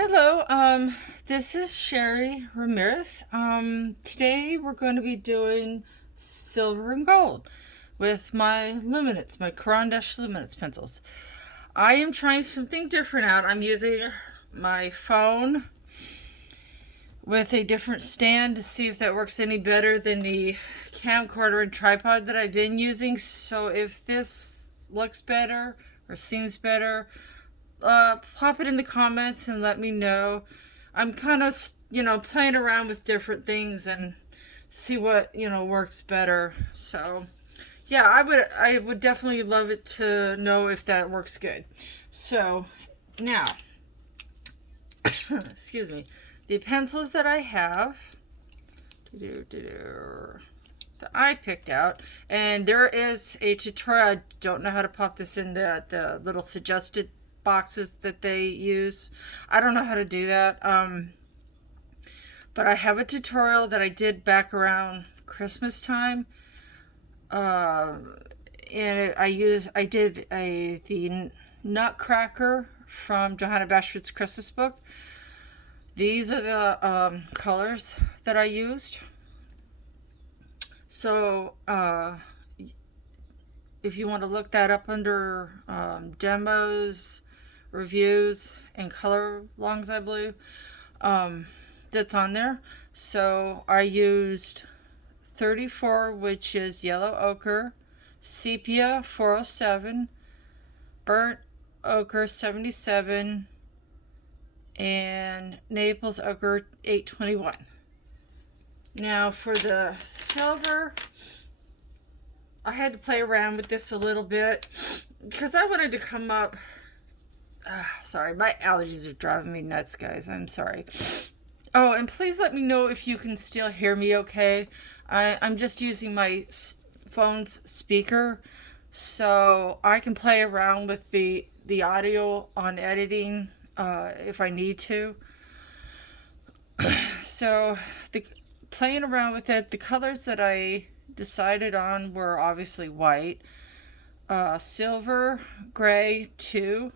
Hello, this is Sherry Ramirez. Today we're going to be doing silver and gold with my Luminance, my Caran Luminance pencils. I am trying something different out. I'm using my phone with a different stand to see if that works any better than the camcorder and tripod that I've been using. So if this looks better or seems better, pop it in the comments and let me know. I'm kind of, playing around with different things and see what, works better. So, yeah, I would definitely love it to know if that works good. So, now, excuse me, the pencils that I have, that I picked out, and there is a tutorial. I don't know how to pop this in the little suggested boxes that they use. I don't know how to do that. But I have a tutorial that I did back around Christmas time. And I did the Nutcracker from Johanna Bashford's Christmas book. These are the colors that I used. So, if you want to look that up under demos, reviews, and color longs, I believe, that's on there. So I used 34, which is yellow ochre, sepia 407, burnt ochre 77, and Naples ochre 821. Now for the silver, I had to play around with this a little bit because I wanted to come up. Sorry, my allergies are driving me nuts, guys. I'm sorry. Oh, and please let me know if you can still hear me okay. I'm just using my phone's speaker, so I can play around with the audio on editing if I need to. So, playing around with it, the colors that I decided on were obviously white, silver, gray 2,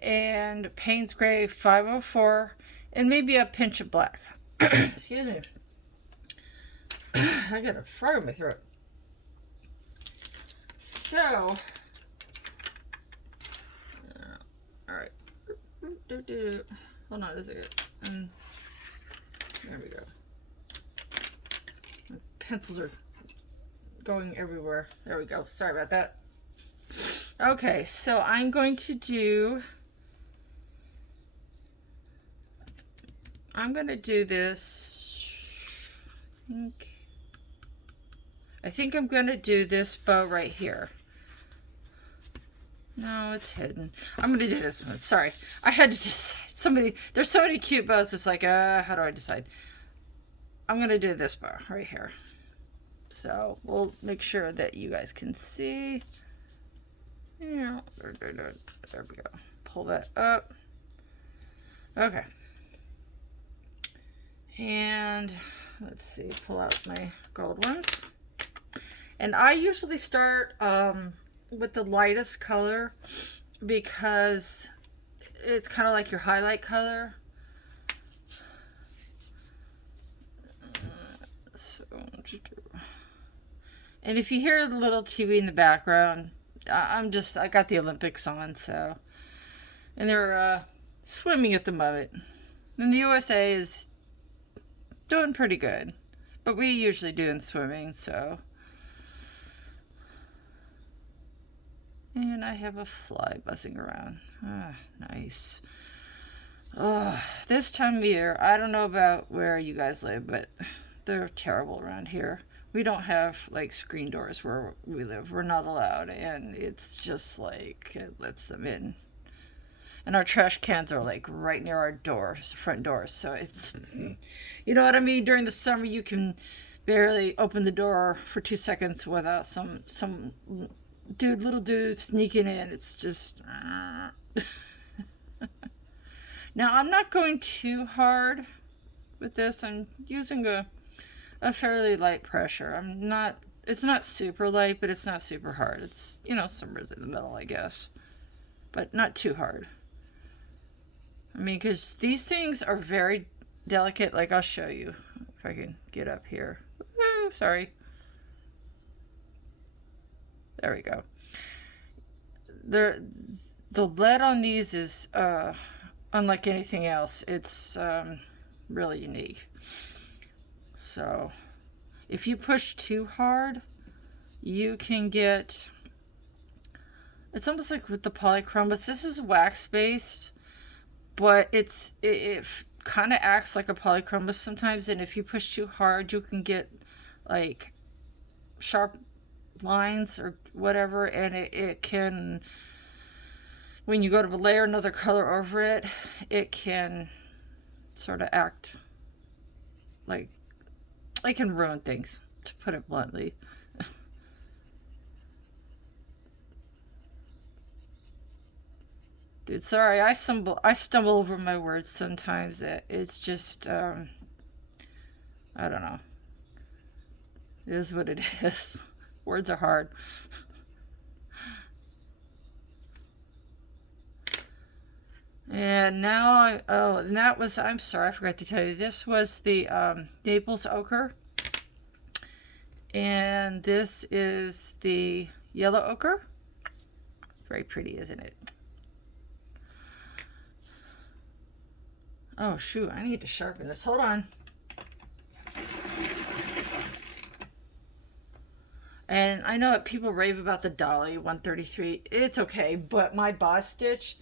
and Payne's Gray 504, and maybe a pinch of black. Excuse me. I got a frog in my throat. So, alright. Hold on a second. There we go. My pencils are going everywhere. There we go. Sorry about that. Okay, so I'm going to do this. I think I'm going to do this bow right here. No, it's hidden. I'm going to do this one. Sorry. I had to decide. There's so many cute bows. It's like, how do I decide? I'm going to do this bow right here. So we'll make sure that you guys can see. Yeah, there we go. Pull that up. Okay. And let's see, pull out my gold ones. And I usually start with the lightest color because it's kind of like your highlight color. And if you hear the little TV in the background, I got the Olympics on, so. And they're swimming at the moment. And the USA is doing pretty good. But we usually do in swimming, so. And I have a fly buzzing around. Nice. This time of year, I don't know about where you guys live, but they're terrible around here. We don't have, like, screen doors where we live. We're not allowed, and it's just, like, it lets them in. And our trash cans are, like, right near our doors, front doors, so it's, you know what I mean? During the summer, you can barely open the door for 2 seconds without some little dude sneaking in. It's just... Now, I'm not going too hard with this. I'm using a fairly light pressure. It's not super light, but it's not super hard. It's, somewhere in the middle, I guess. But not too hard. I mean, because these things are very delicate. Like, I'll show you if I can get up here. Ooh, sorry. There we go. The lead on these is unlike anything else. It's really unique. So if you push too hard, you can get, it's almost like with the polychromos. This is wax based, but it kind of acts like a polychromos sometimes, and if you push too hard, you can get like sharp lines or whatever, and it can, when you go to layer another color over it, it can sort of act like it can ruin things, to put it bluntly. Dude, sorry, I stumble over my words sometimes. It's just I don't know. It is what it is. Words are hard. And now, and that was, I'm sorry, I forgot to tell you, this was the Naples Ochre. And this is the Yellow Ochre. Very pretty, isn't it? Oh, shoot, I need to sharpen this. Hold on. And I know that people rave about the Dolly 133. It's okay, but my boss stitch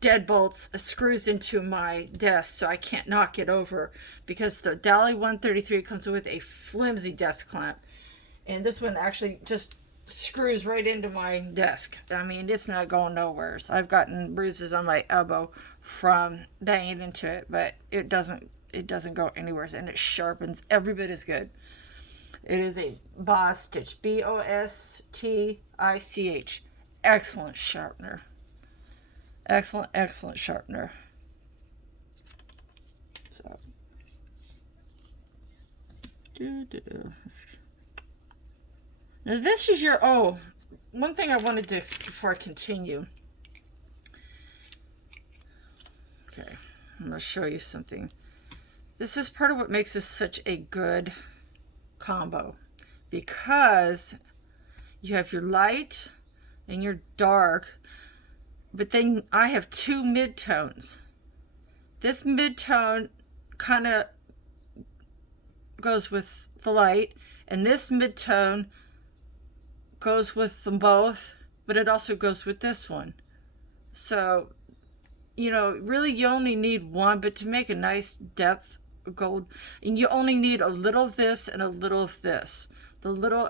deadbolts screws into my desk, so I can't knock it over, because the Dolly 133 comes with a flimsy desk clamp, and this one actually just screws right into my desk. I mean, it's not going nowhere. So I've gotten bruises on my elbow from banging into it, but it doesn't go anywhere, and it sharpens every bit as good. It is a Boss Stitch, Bostich. Excellent sharpener. Excellent sharpener. So, now this is your, one thing I wanted to, before I continue. Okay, I'm going to show you something. This is part of what makes this such a good combo, because you have your light and your dark, but then I have two midtones. This midtone kind of goes with the light, and this midtone goes with them both, but it also goes with this one. So, you know, really you only need one, but to make a nice depth gold, and you only need a little of this and a little of this. The little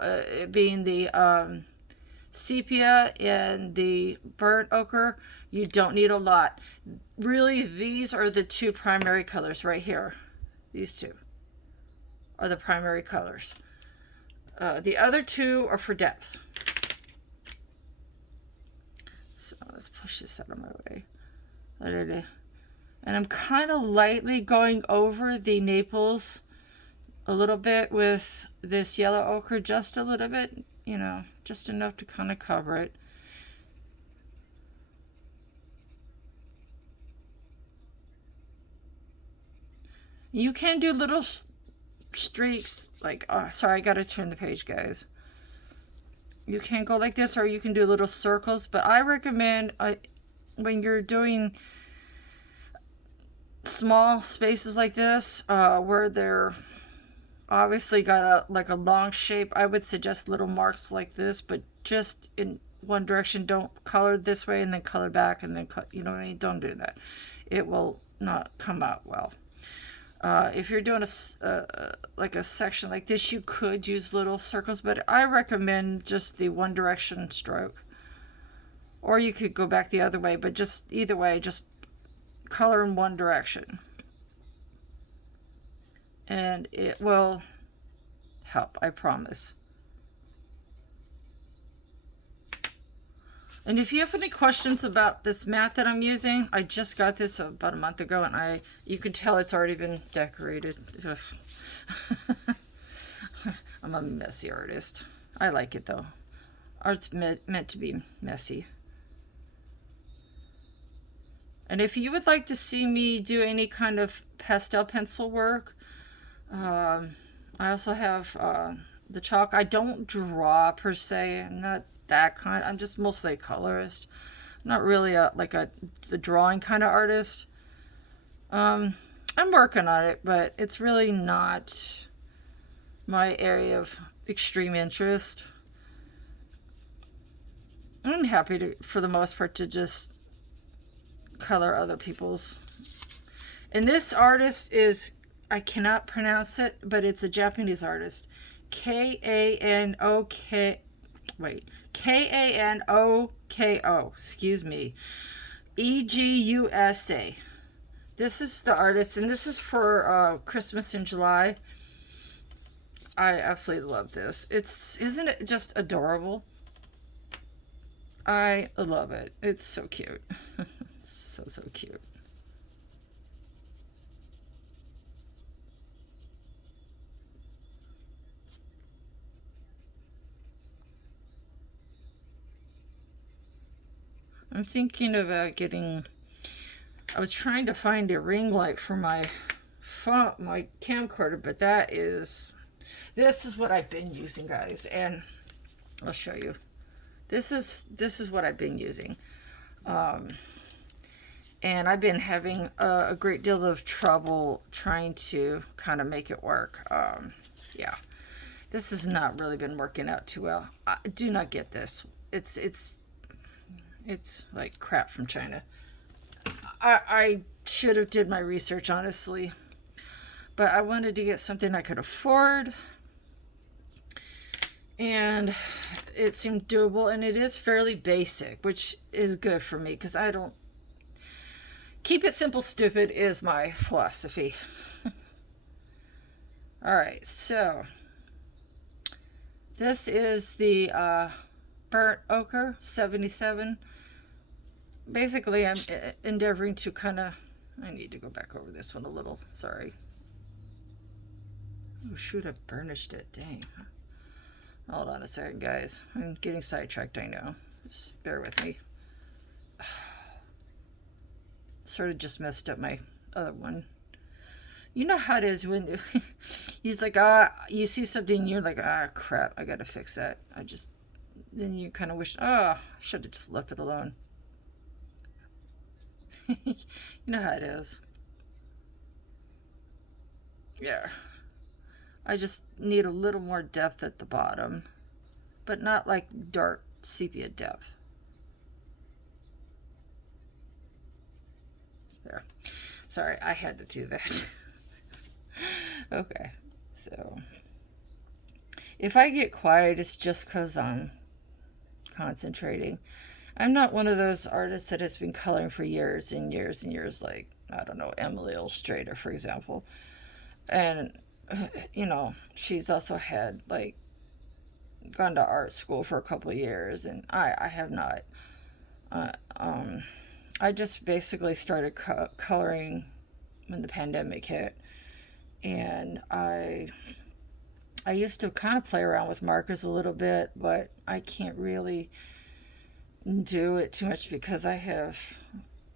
being the sepia and the burnt ochre. You don't need a lot. Really, these are the two primary colors right here. These two are the primary colors. The other two are for depth. So let's push this out of my way. And I'm kind of lightly going over the Naples a little bit with this yellow ochre, just a little bit, you know, just enough to kind of cover it. You can do little streaks, like, sorry, I gotta turn the page, guys. You can go like this, or you can do little circles, but I recommend, when you're doing small spaces like this, where they're obviously got a long shape, I would suggest little marks like this, but just in one direction. Don't color this way and then color back and then you know what I mean? Don't do that. It will not come out well. If you're doing like a section like this, you could use little circles, but I recommend just the one direction stroke. Or you could go back the other way, but just either way, just color in one direction. And it will help, I promise. And if you have any questions about this mat that I'm using, I just got this about a month ago, and you can tell it's already been decorated. I'm a messy artist. I like it though. Art's meant to be messy. And if you would like to see me do any kind of pastel pencil work, I also have the chalk. I don't draw per se. I'm not that kind. I'm just mostly a colorist. I'm not really the drawing kind of artist. I'm working on it, but it's really not my area of extreme interest. I'm happy to, for the most part, to just color other people's. And this artist is, I cannot pronounce it, but it's a Japanese artist. Kanoko, excuse me. Egusa. This is the artist, and this is for Christmas in July. I absolutely love this. Isn't it just adorable? I love it. It's so cute. It's so cute. I'm thinking about getting... I was trying to find a ring light for my phone, my camcorder, but this is what I've been using, guys, and I'll show you. This is what I've been using. And I've been having a great deal of trouble trying to kind of make it work. Yeah, this has not really been working out too well. I do not get this. It's like crap from China. I should have did my research, honestly, but I wanted to get something I could afford, and it seemed doable, and it is fairly basic, which is good for me, because I don't... Keep it simple, stupid is my philosophy. Alright, so this is the Burnt Ochre 77. Basically, I'm endeavoring to kind of... I need to go back over this one a little. Sorry. Oh, shoot, I burnished it. Dang. Hold on a second, guys. I'm getting sidetracked, I know. Just bear with me. Sort of just messed up my other one. You know how it is when he's like, you see something and you're like, crap, I gotta fix that. Then you kind of wish, I should have just left it alone. You know how it is. Yeah. I just need a little more depth at the bottom, but not like dark sepia depth. There. Sorry, I had to do that. Okay, so if I get quiet, it's just because I'm concentrating. I'm not one of those artists that has been coloring for years and years and years, like, I don't know, Emily Illustrator, for example. And, you know, she's also had, like, gone to art school for a couple of years, and I have not. I just basically started coloring when the pandemic hit, and I used to kind of play around with markers a little bit, but I can't really do it too much because I have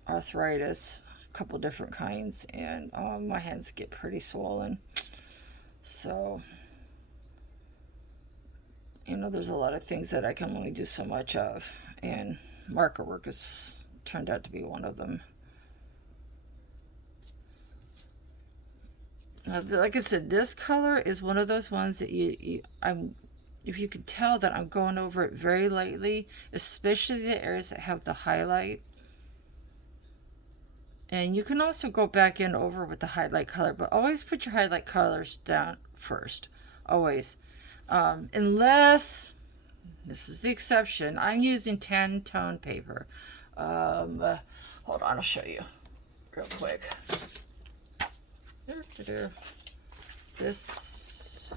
arthritis, a couple different kinds, and my hands get pretty swollen. So, you know, there's a lot of things that I can only do so much of, and marker work has turned out to be one of them. Now, like I said, this color is one of those ones that if you can tell that I'm going over it very lightly, especially the areas that have the highlight. And you can also go back in over with the highlight color, but always put your highlight colors down first. Always. Unless, this is the exception, I'm using 10-tone paper. Hold on, I'll show you real quick. This,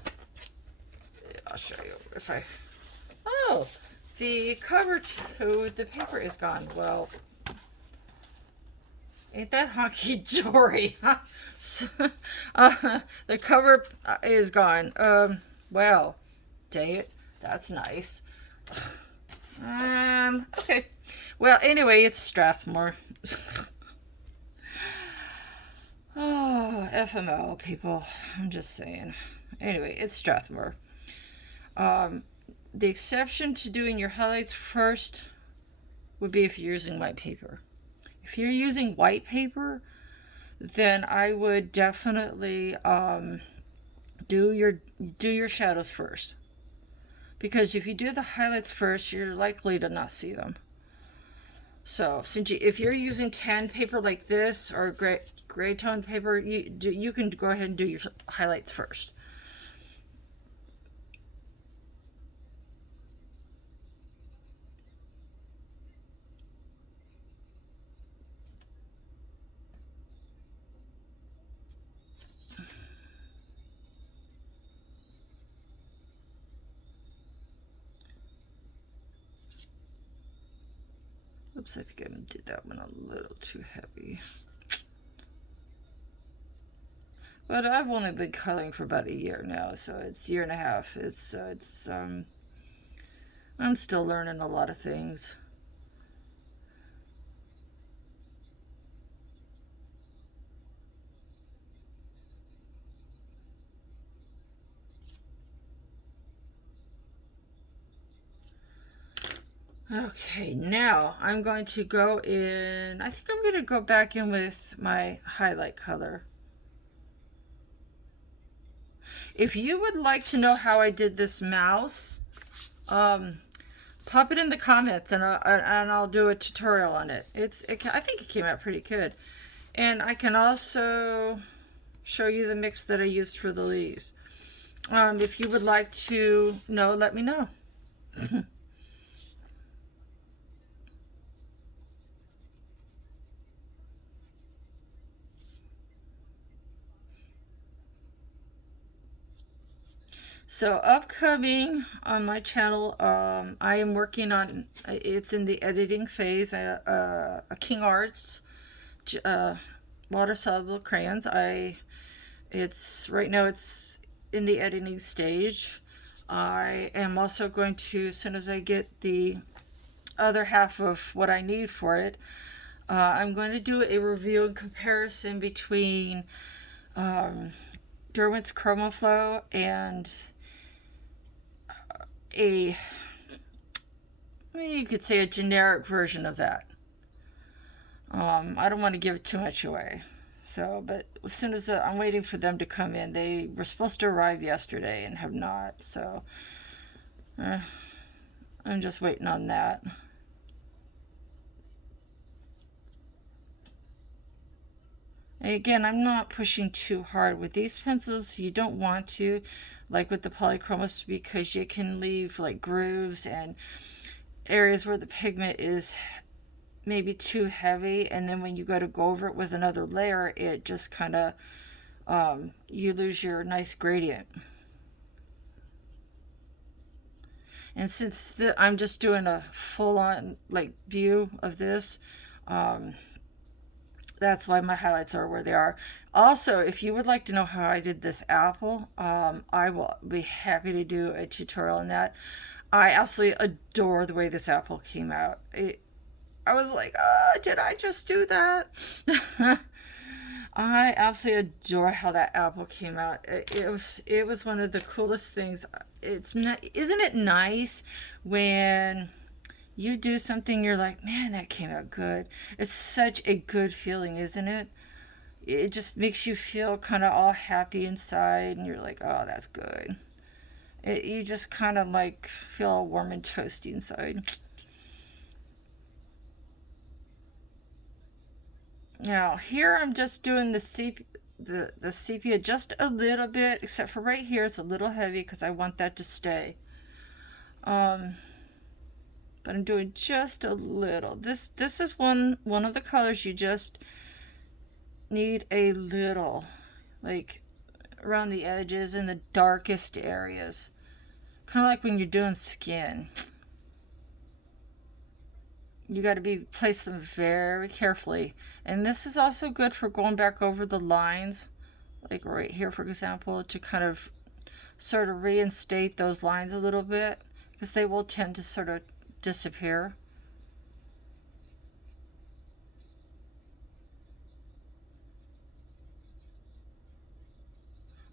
I'll show you if I... Oh, the cover to the paper is gone. Well, ain't that honky-dory, huh? So, the cover is gone. Well, dang it. That's nice. Okay. Well, anyway, it's Strathmore. Oh, FML people. I'm just saying. Anyway, it's Strathmore. The exception to doing your highlights first would be if you're using white paper. If you're using white paper, then I would definitely do your shadows first. Because if you do the highlights first, you're likely to not see them. So if you're using tan paper like this or gray tone paper, you can go ahead and do your highlights first. Oops, I think I did that one a little too heavy. But I've only been coloring for about a year now, so it's a year and a half. I'm still learning a lot of things. Okay, now I'm going to go in, I think I'm going to go back in with my highlight color. If you would like to know how I did this mouse, pop it in the comments and I'll do a tutorial on it. I think it came out pretty good. And I can also show you the mix that I used for the leaves. If you would like to know, let me know. So upcoming on my channel, I am working on, it's in the editing phase, a King Arts water soluble crayons. Right now it's in the editing stage. I am also going to, as soon as I get the other half of what I need for it, I'm going to do a review and comparison between Derwent's ChromaFlow and you could say a generic version of that. I don't want to give it too much away. So, but as soon as I'm waiting for them to come in, they were supposed to arrive yesterday and have not. So, I'm just waiting on that. And again, I'm not pushing too hard with these pencils. You don't want to, like with the polychromos, because you can leave like grooves and areas where the pigment is maybe too heavy, and then when you go over it with another layer, it just kind of you lose your nice gradient. And since I'm just doing a full-on like view of this, that's why my highlights are where they are. Also, if you would like to know how I did this apple, I will be happy to do a tutorial on that. I absolutely adore the way this apple came out. I was like, did I just do that? I absolutely adore how that apple came out. It was one of the coolest things. Isn't it nice when you do something, you're like, man, that came out good. It's such a good feeling, isn't it? It just makes you feel kind of all happy inside, and you're like, oh, that's good. You just kind of like feel all warm and toasty inside. Now, here I'm just doing the sepia just a little bit, except for right here it's a little heavy because I want that to stay. But I'm doing just a little. This is one of the colors you just need a little, like around the edges in the darkest areas. Kind of like when you're doing skin. You got to place them very carefully. And this is also good for going back over the lines, like right here, for example, to kind of sort of reinstate those lines a little bit, because they will tend to sort of disappear.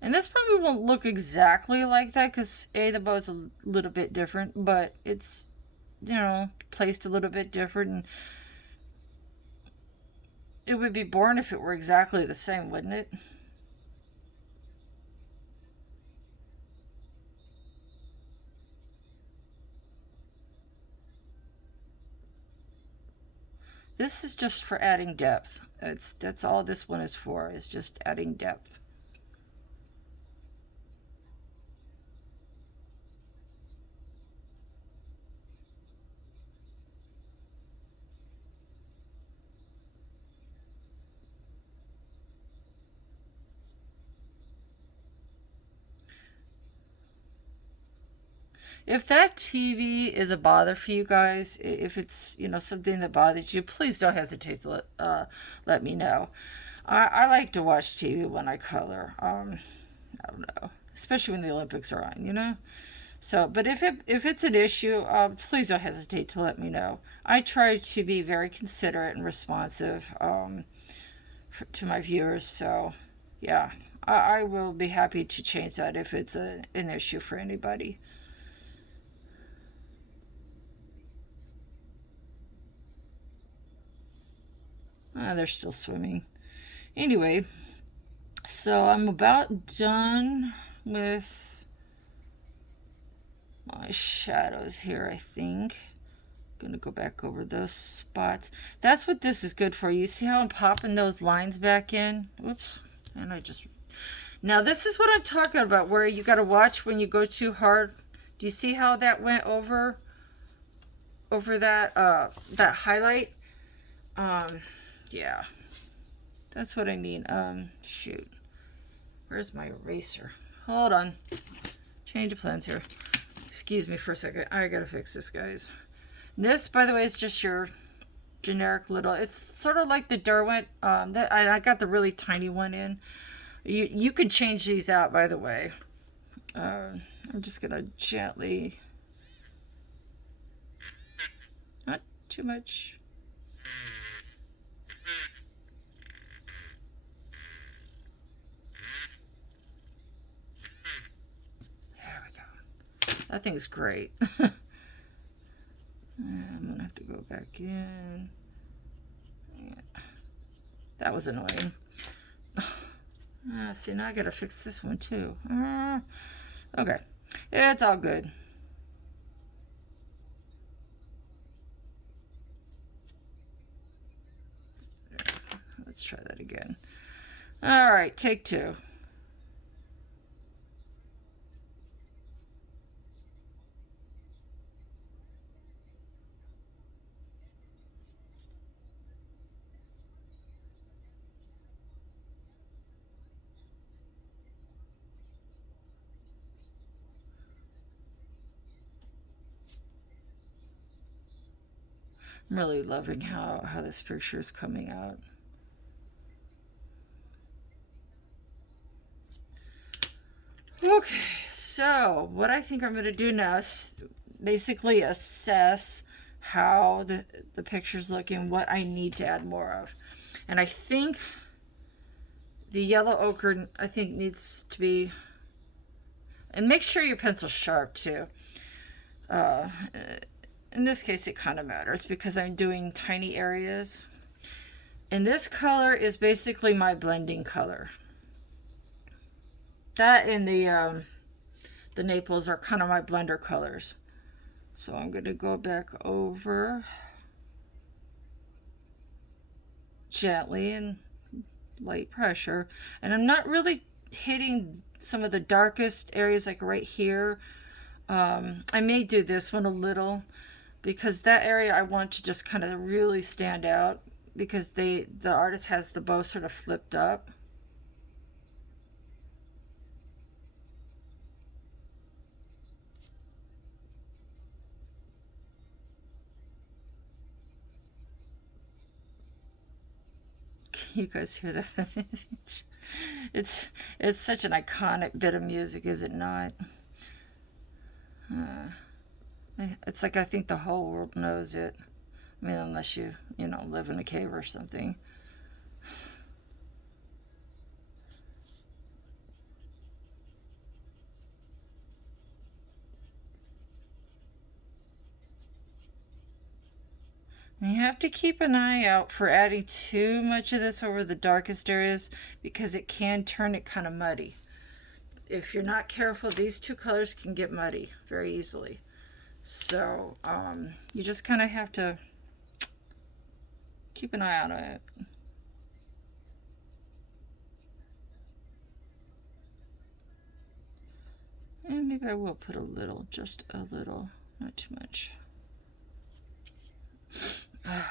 And this probably won't look exactly like that because the bow is a little bit different, but it's, placed a little bit different. And it would be boring if it were exactly the same, wouldn't it? This is just for adding depth. That's all this one is for, is just adding depth. If that TV is a bother for you guys, if it's something that bothers you, please don't hesitate to let me know. I like to watch TV when I color. I don't know, especially when the Olympics are on. So, but if it's an issue, please don't hesitate to let me know. I try to be very considerate and responsive to my viewers. So, yeah, I will be happy to change that if it's an issue for anybody. They're still swimming. Anyway, so I'm about done with my shadows here, I think. I'm gonna go back over those spots. That's what this is good for. You see how I'm popping those lines back in? Whoops. And now this is what I'm talking about, where you gotta watch when you go too hard. Do you see how that went over that highlight? Yeah, that's what I mean. Shoot, where's my eraser? Hold on, change of plans here. Excuse me for a second. I gotta fix this, guys. This, by the way, is just your generic little. It's sort of like the Derwent. That I got the really tiny one in. You can change these out, by the way. I'm just gonna gently, not too much. That thing's great. I'm gonna have to go back in. Yeah. That was annoying. See, now I gotta fix this one too. Okay, it's all good. Let's try that again. All right, take two. I'm really loving how this picture is coming out. Okay, so what I think I'm going to do now is basically assess how the picture's looking, what I need to add more of. And I think the yellow ochre, I think, needs to be... And make sure your pencil's sharp, too. In this case, it kind of matters because I'm doing tiny areas. And this color is basically my blending color. That and the Naples are kind of my blender colors. So I'm going to go back over gently and light pressure. And I'm not really hitting some of the darkest areas, like right here. I may do this one a little because that area I want to just kind of really stand out because the artist has the bow sort of flipped up. You guys hear that? it's such an iconic bit of music, is it not? It's like I think the whole world knows it. I mean, unless you live in a cave or something. And you have to keep an eye out for adding too much of this over the darkest areas because it can turn it kind of muddy. If you're not careful, these two colors can get muddy very easily. So you just kind of have to keep an eye on it. And maybe I will put a little, just a little, not too much. Sorry.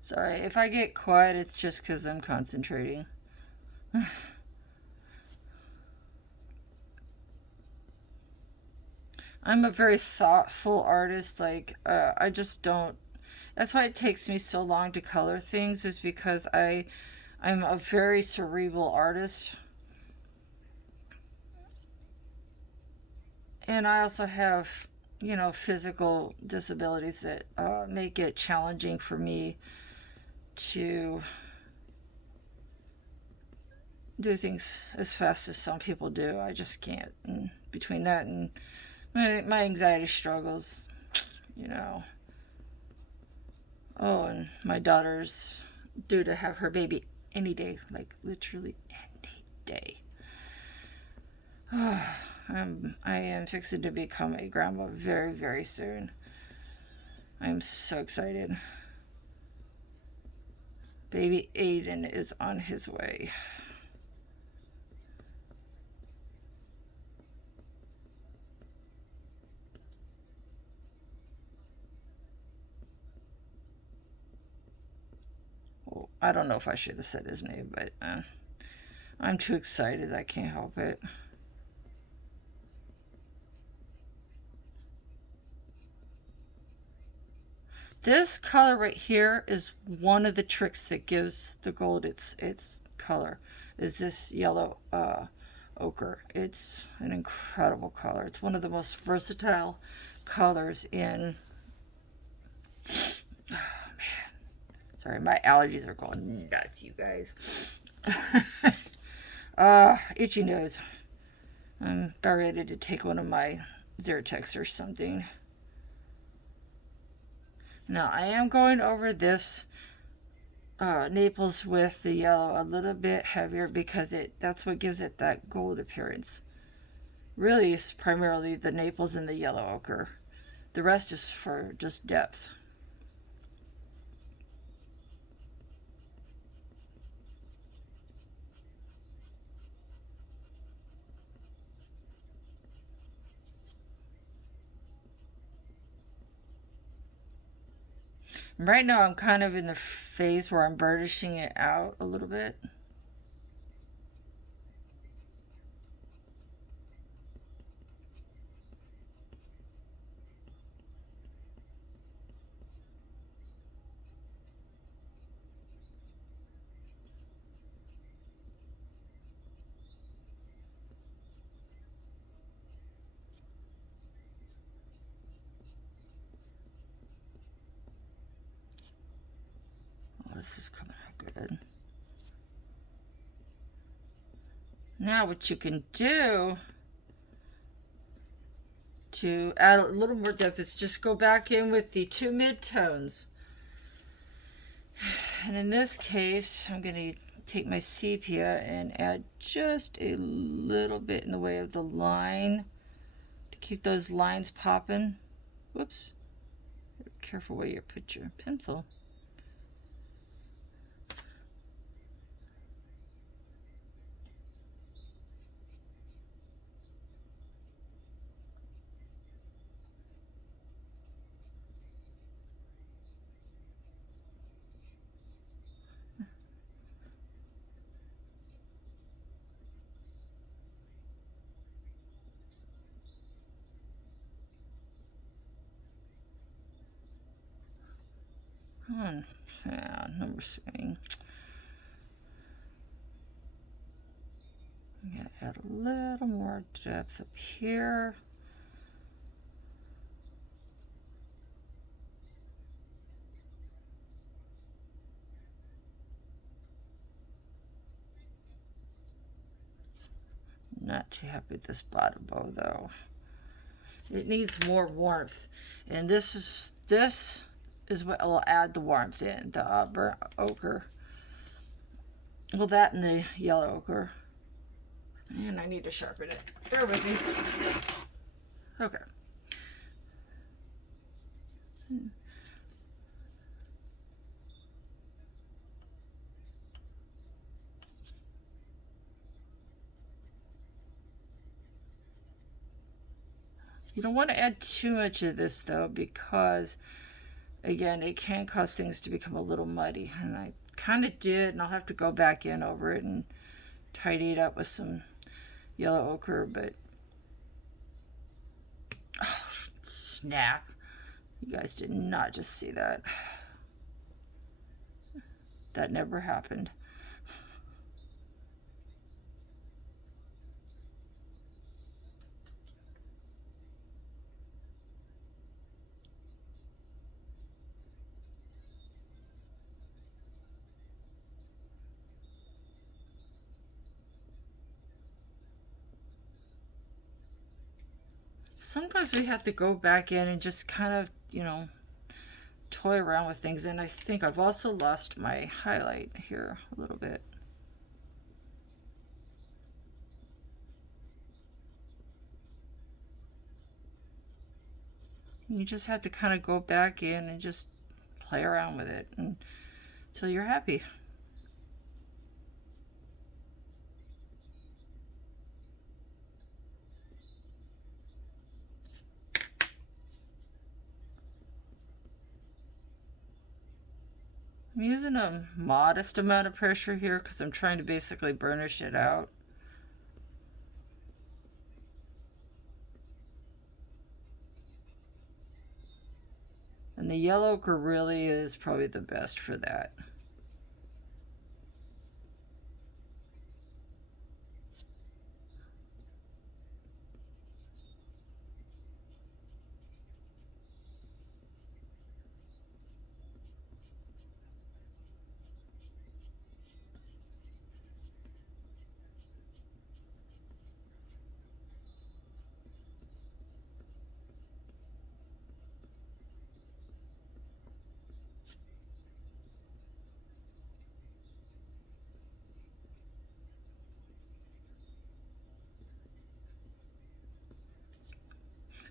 Sorry, if I get quiet, it's just because I'm concentrating. I'm a very thoughtful artist. Like, I just don't. That's why it takes me so long to color things, is because I'm a very cerebral artist. And I also have, physical disabilities that make it challenging for me to do things as fast as some people do. I just can't. And between that and my anxiety struggles, Oh, and my daughter's due to have her baby any day, like literally any day. I am fixing to become a grandma very, very soon. I'm so excited. Baby Aiden is on his way. Well, I don't know if I should have said his name, but I'm too excited. I can't help it. This color right here is one of the tricks that gives the gold its color. Is this yellow ochre? It's an incredible color. It's one of the most versatile colors in. Oh man, sorry, my allergies are going nuts, you guys. Itchy nose. I'm about ready to take one of my Zyrtex or something. Now I am going over this Naples with the yellow a little bit heavier because that's what gives it that gold appearance. Really, it's primarily the Naples and the yellow ochre. The rest is for just depth. Right now, I'm kind of in the phase where I'm burnishing it out a little bit. Oh, this is coming out good. Now, what you can do to add a little more depth is just go back in with the two mid-tones. And in this case, I'm going to take my sepia and add just a little bit in the way of the line to keep those lines popping. Whoops. Be careful where you put your pencil. Yeah, number swing. I'm going to add a little more depth up here. Not too happy with this bottom bow though. It needs more warmth, and this is what will add the warmth in the burnt ochre. Well, that and the yellow ochre. And I need to sharpen it. Bear with me. Okay. You don't want to add too much of this though, because again, it can cause things to become a little muddy, and I kind of did, and I'll have to go back in over it and tidy it up with some yellow ochre, but oh, snap. You guys did not just see that. That never happened. Sometimes we have to go back in and just kind of, toy around with things. And I think I've also lost my highlight here a little bit. You just have to kind of go back in and just play around with it until you're happy. I'm using a modest amount of pressure here because I'm trying to basically burnish it out. And the yellow ochre really is probably the best for that.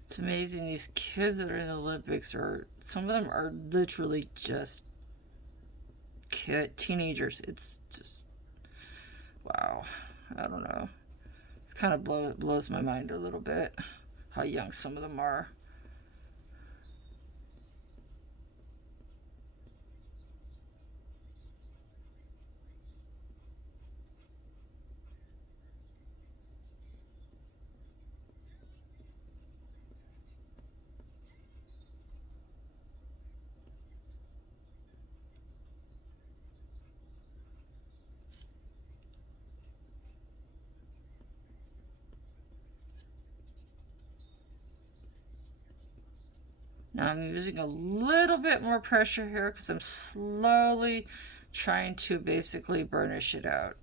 It's amazing, these kids that are in the Olympics some of them are literally just teenagers. It's just, wow. I don't know. It's kind of blows my mind a little bit how young some of them are. Now I'm using a little bit more pressure here because I'm slowly trying to basically burnish it out.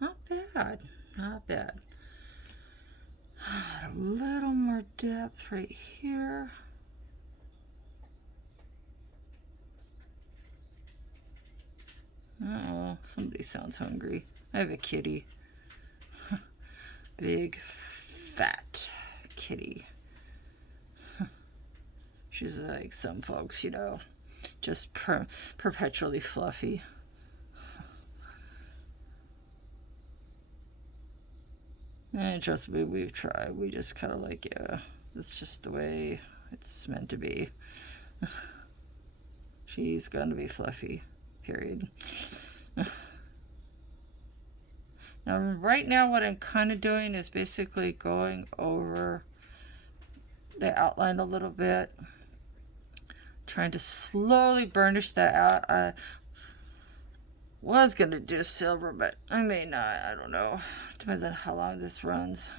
Not bad, not bad. A little more depth right here. Oh, somebody sounds hungry. I have a kitty. Big, fat kitty. She's like some folks, just perpetually fluffy. And trust me, we've tried. We just kind of like, yeah, it's just the way it's meant to be. She's going to be fluffy, period. Now, right now, what I'm kind of doing is basically going over the outline a little bit, trying to slowly burnish that out. I was going to do silver, but I may not. I don't know. Depends on how long this runs.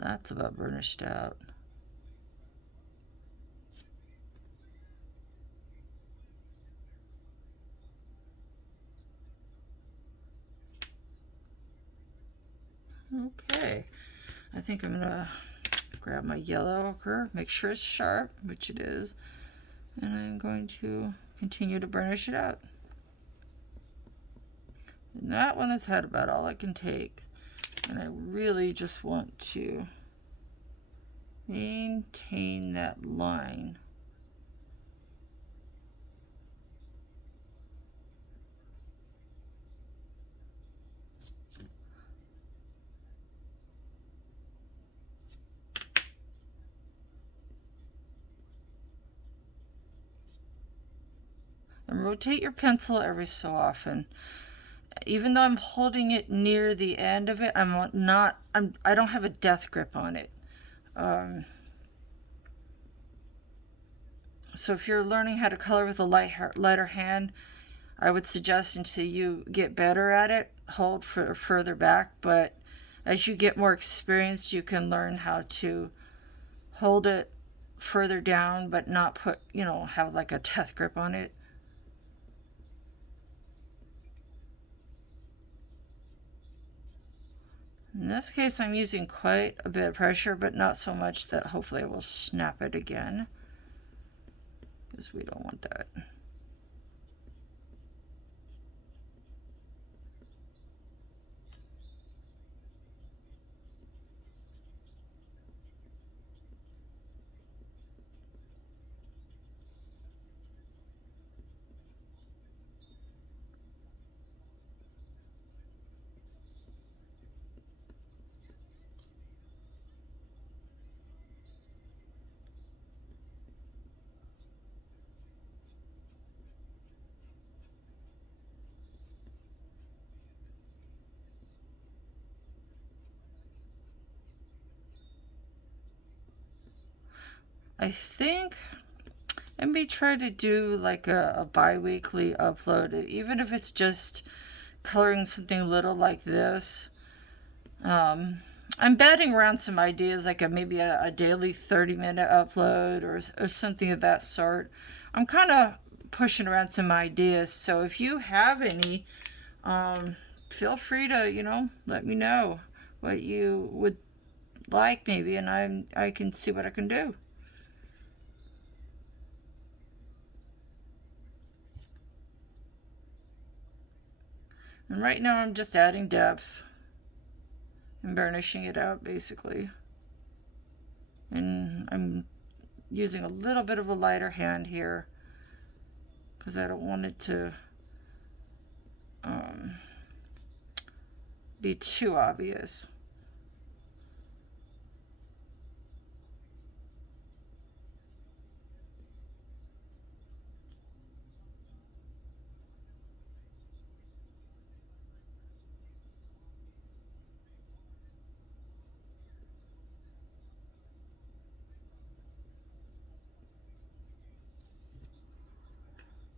That's about burnished out. Okay, I think I'm gonna grab my yellow ochre, make sure it's sharp, which it is, and I'm going to continue to burnish it out. And that one has had about all I can take, and I really just want to maintain that line. And rotate your pencil every so often. Even though I'm holding it near the end of it, I don't have a death grip on it. So if you're learning how to color with a lighter hand, I would suggest until you get better at it, hold for further back. But as you get more experienced, you can learn how to hold it further down, but not put, have like a death grip on it. In this case, I'm using quite a bit of pressure, but not so much that hopefully I will snap it again, because we don't want that. I think I may try to do like a bi-weekly upload, even if it's just coloring something little like this. I'm batting around some ideas, like maybe a daily 30-minute upload or something of that sort. I'm kind of pushing around some ideas, so if you have any, feel free to, let me know what you would like maybe, and I can see what I can do. And right now I'm just adding depth and burnishing it out basically. And I'm using a little bit of a lighter hand here because I don't want it to be too obvious.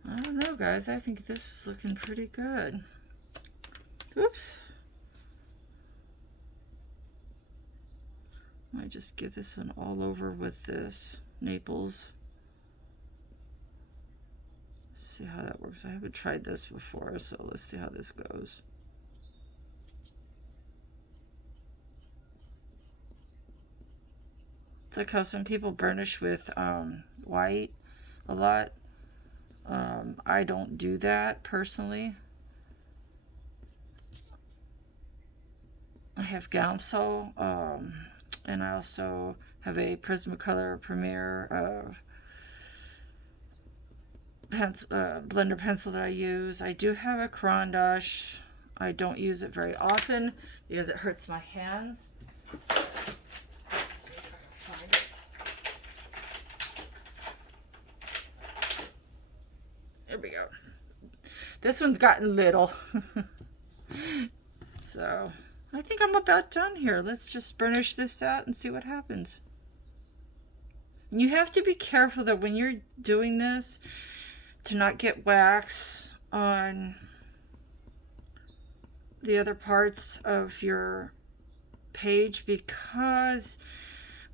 I don't know, guys. I think this is looking pretty good. Oops. I just give this an all over with this Naples. Let's see how that works. I haven't tried this before, so let's see how this goes. It's like how some people burnish with white a lot. I don't do that personally. have Gamsol, and I also have a Prismacolor Premier blender pencil that I use. I do have a Caran. I don't use it very often because it hurts my hands. Let's see if I can find it. There we go. This one's gotten little. So I think I'm about done here. Let's just burnish this out and see what happens. You have to be careful that when you're doing this to not get wax on the other parts of your page, because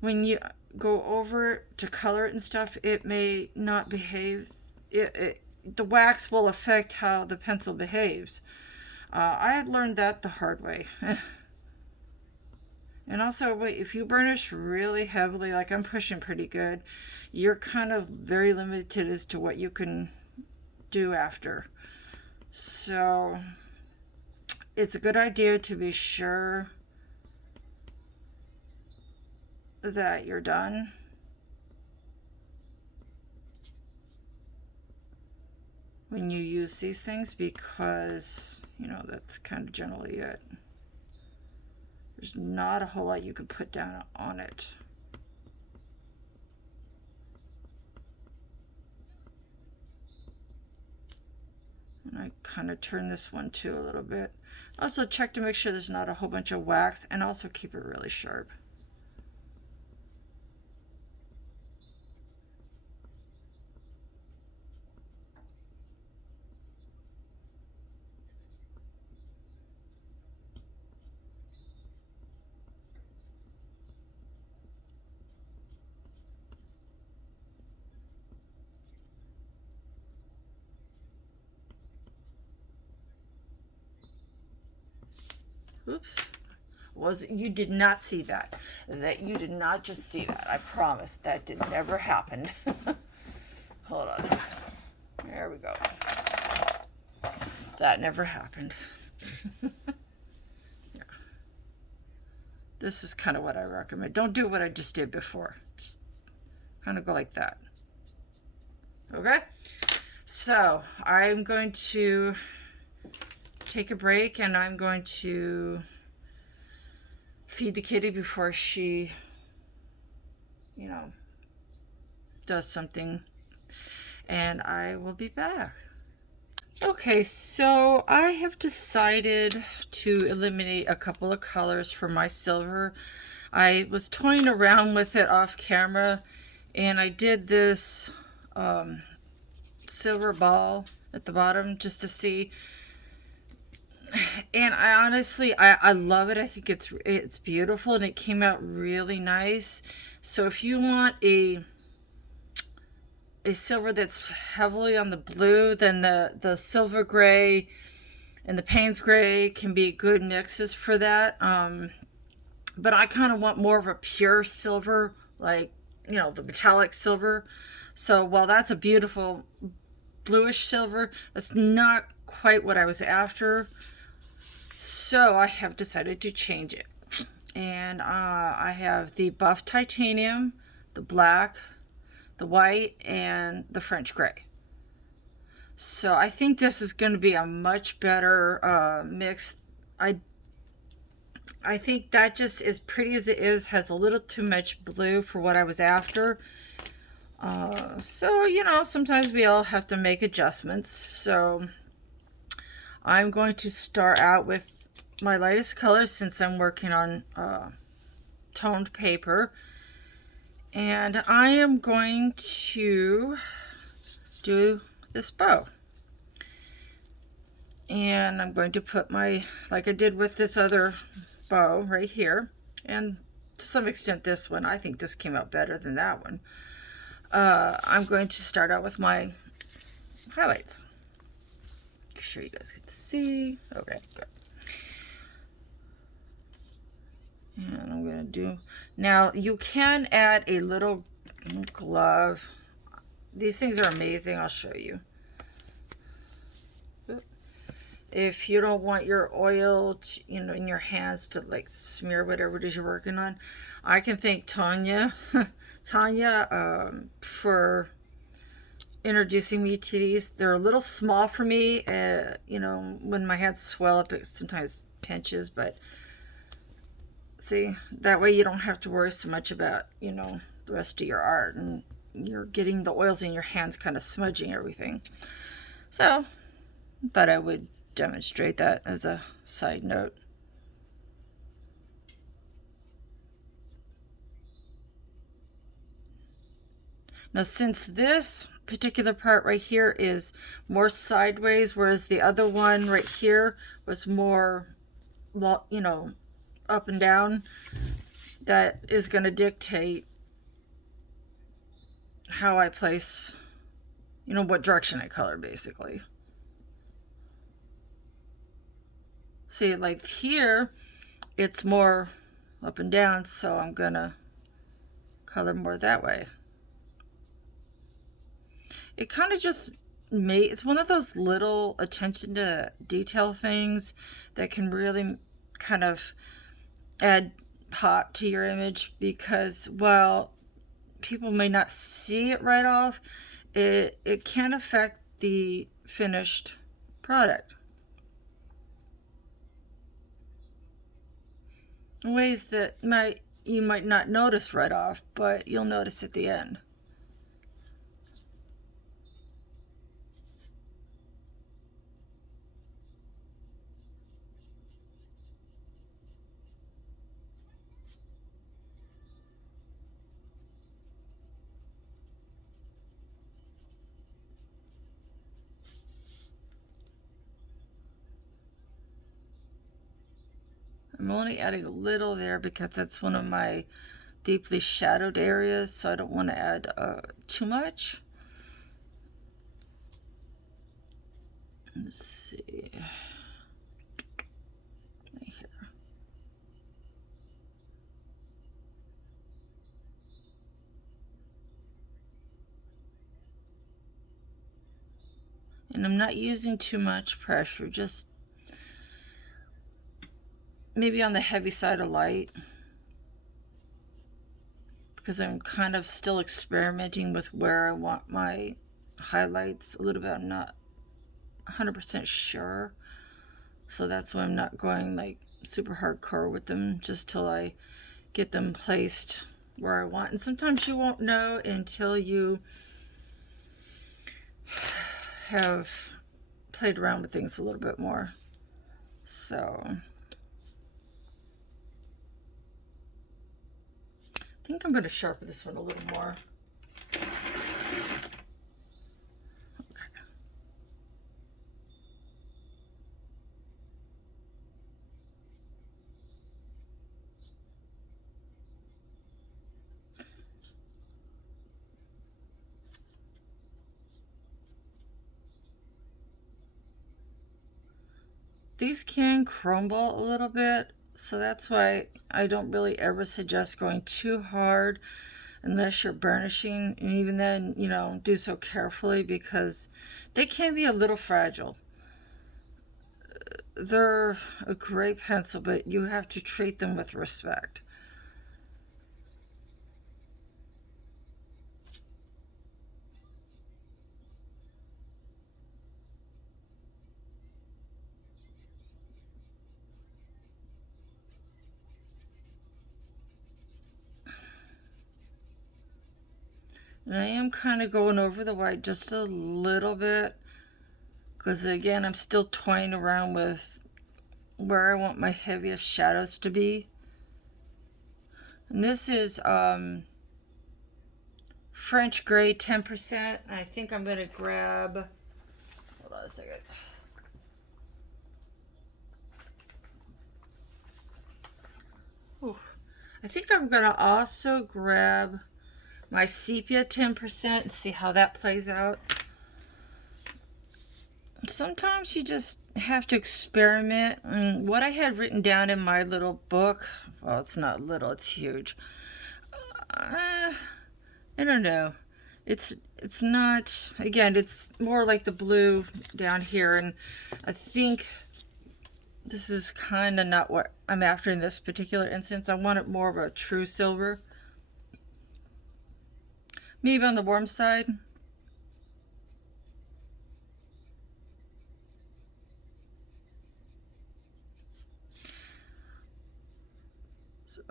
when you go over to color it and stuff, it may not behave. The wax will affect how the pencil behaves. I had learned that the hard way. And also, if you burnish really heavily, like I'm pushing pretty good, you're kind of very limited as to what you can do after. So it's a good idea to be sure that you're done. When you use these things, because, you know, that's kind of generally it. There's not a whole lot you can put down on it. And I kind of turn this one too a little bit. Also check to make sure there's not a whole bunch of wax, and also keep it really sharp. Oops. You did not see that. You did not just see that. I promise. That did never happen. Hold on. There we go. That never happened. Yeah. This is kind of what I recommend. Don't do what I just did before. Just kind of go like that. Okay? So, I'm going to take a break, and I'm going to feed the kitty before she, you know, does something, and I will be back. Okay, so I have decided to eliminate a couple of colors for my silver. I was toying around with it off camera, and I did this silver ball at the bottom just to see. And I honestly, I love it. I think it's beautiful, and it came out really nice. So if you want a silver that's heavily on the blue, then the silver gray and the Payne's gray can be good mixes for that. But I kind of want more of a pure silver, like, you know, the metallic silver. So while that's a beautiful bluish silver, that's not quite what I was after. So I have decided to change it. And I have the buff titanium, the black, the white, and the French gray. So I think this is going to be a much better mix. I think that, just as pretty as it is, has a little too much blue for what I was after. So, you know, sometimes we all have to make adjustments. So I'm going to start out with my lightest color, since I'm working on toned paper. And I am going to do this bow. And I'm going to put my, like I did with this other bow right here, and to some extent this one, I think this came out better than that one. I'm going to start out with my highlights. Make sure you guys can see. Okay, good. And I'm going to do, now you can add a little glove. These things are amazing. I'll show you. If you don't want your oil to, in your hands to like smear whatever it is you're working on, I can thank Tanya, for introducing me to these. They're a little small for me. When my hands swell up, it sometimes pinches, but see, that way you don't have to worry so much about, the rest of your art, and you're getting the oils in your hands kind of smudging everything. So, thought I would demonstrate that as a side note. Now, since this particular part right here is more sideways, whereas the other one right here was more, up and down, that is going to dictate how I place, what direction I color, basically. See, like here, it's more up and down, so I'm going to color more that way. It kind of just it's one of those little attention to detail things that can really kind of add pop to your image, because while people may not see it right off, it can affect the finished product in ways that you might not notice right off, but you'll notice at the end. I'm only adding a little there because that's one of my deeply shadowed areas, so I don't want to add too much. Let's see. Right here. And I'm not using too much pressure, just maybe on the heavy side of light, because I'm kind of still experimenting with where I want my highlights a little bit. I'm not 100% sure, so that's why I'm not going like super hardcore with them, just till I get them placed where I want. And sometimes you won't know until you have played around with things a little bit more. So I think I'm going to sharpen this one a little more. Okay. These can crumble a little bit, so that's why I don't really ever suggest going too hard unless you're burnishing, and even then, do so carefully, because they can be a little fragile. They're a great pencil, but you have to treat them with respect. And I am kind of going over the white just a little bit, because again, I'm still toying around with where I want my heaviest shadows to be. And this is French Gray 10%. I think I'm going to grab, hold on a second. Ooh. I think I'm going to also grab my Sepia 10% and see how that plays out. Sometimes you just have to experiment. And what I had written down in my little book, well, it's not little, it's huge. I don't know. It's not, again, it's more like the blue down here, and I think this is kind of not what I'm after in this particular instance. I want it more of a true silver. Maybe on the warm side. So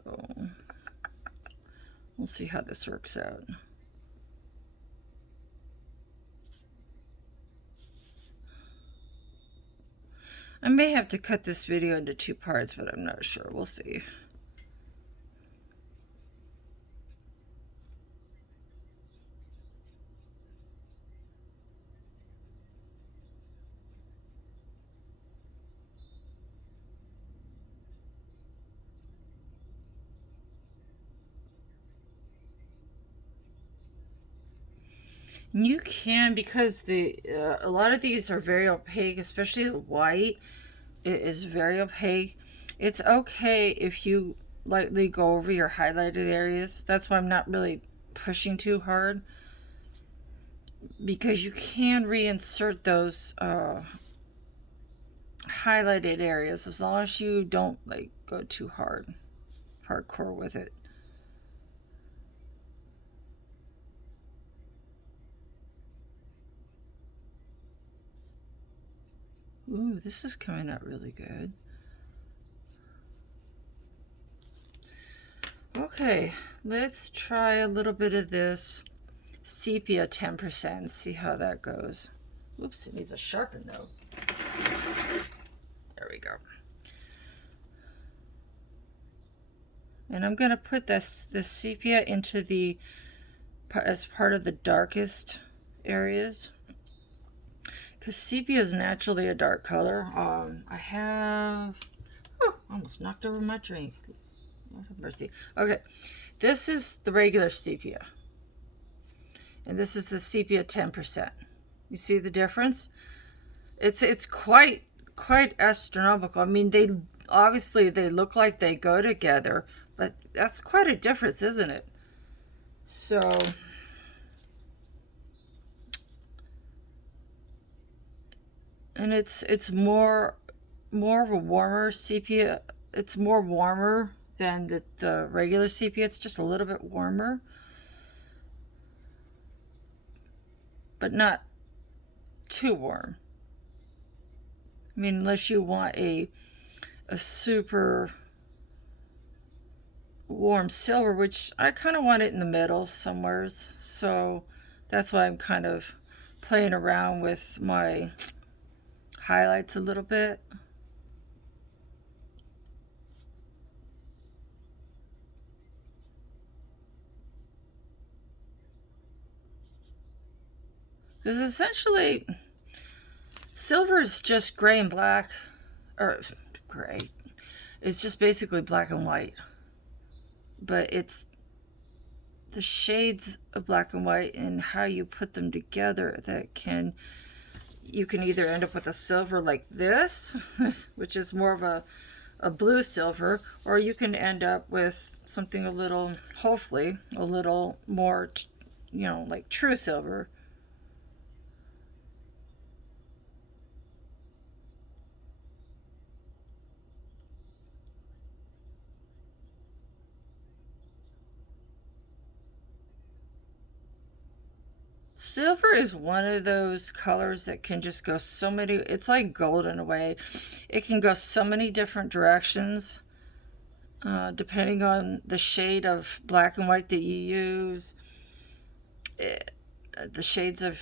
we'll see how this works out. I may have to cut this video into 2 parts, but I'm not sure. We'll see. You can, because the a lot of these are very opaque, especially the white. It is very opaque. It's okay if you lightly go over your highlighted areas. That's why I'm not really pushing too hard, because you can reinsert those highlighted areas as long as you don't like go too hardcore with it. Ooh, this is coming out really good. Okay, let's try a little bit of this Sepia 10%, see how that goes. Oops, it needs a sharpen though. There we go. And I'm going to put this Sepia into the, as part of the darkest areas, because sepia is naturally a dark color. I have, almost knocked over my drink. Lord have mercy. Okay, this is the regular sepia, and this is the sepia 10%. You see the difference? It's quite astronomical. I mean, they obviously they look like they go together, but that's quite a difference, isn't it? So and it's more of a warmer sepia. It's more warmer than the regular sepia. It's just a little bit warmer, but not too warm. I mean, unless you want a super warm silver, which I kind of want it in the middle somewhere. So that's why I'm kind of playing around with my highlights a little bit. Because essentially, silver is just gray and black, or gray. It's just basically black and white. But it's the shades of black and white and how you put them together that you can either end up with a silver like this, which is more of a blue silver, or you can end up with something a little, hopefully, a little more, like true silver. Silver is one of those colors that can just go so many, it's like gold in a way. It can go so many different directions, depending on the shade of black and white that you use. The shades of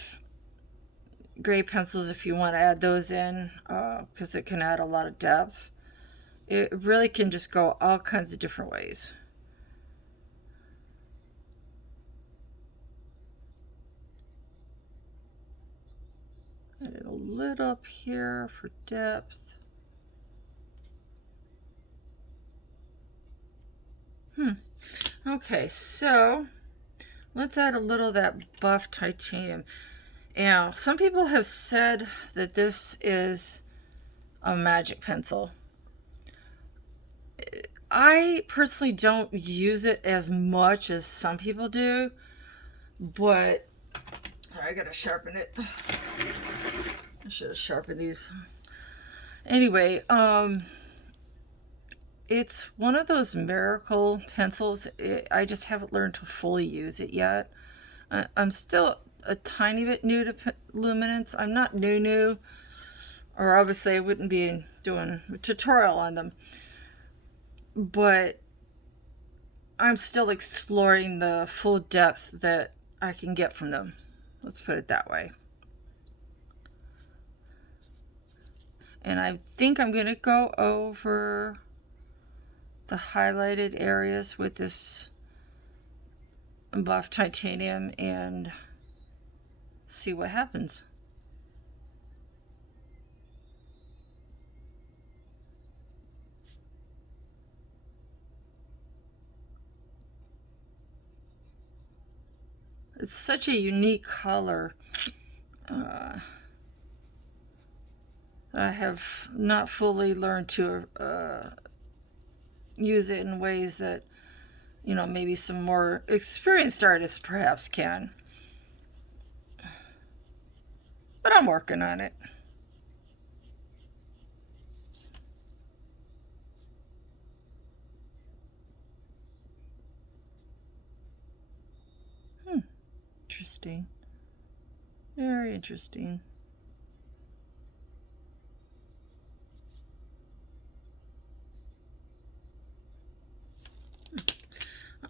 gray pencils, if you want to add those in, because it can add a lot of depth. It really can just go all kinds of different ways. Add a little up here for depth. Okay, so let's add a little of that buff titanium. Now, some people have said that this is a magic pencil. I personally don't use it as much as some people do, but Sorry, I gotta sharpen it. I should have sharpened these. Anyway, it's one of those miracle pencils. I just haven't learned to fully use it yet. I'm still a tiny bit new to Luminance. I'm not new, or obviously I wouldn't be doing a tutorial on them. But I'm still exploring the full depth that I can get from them. Let's put it that way. And I think I'm going to go over the highlighted areas with this buff titanium and see what happens. It's such a unique color. I have not fully learned to use it in ways that, you know, maybe some more experienced artists perhaps can. But I'm working on it. Interesting. Very interesting.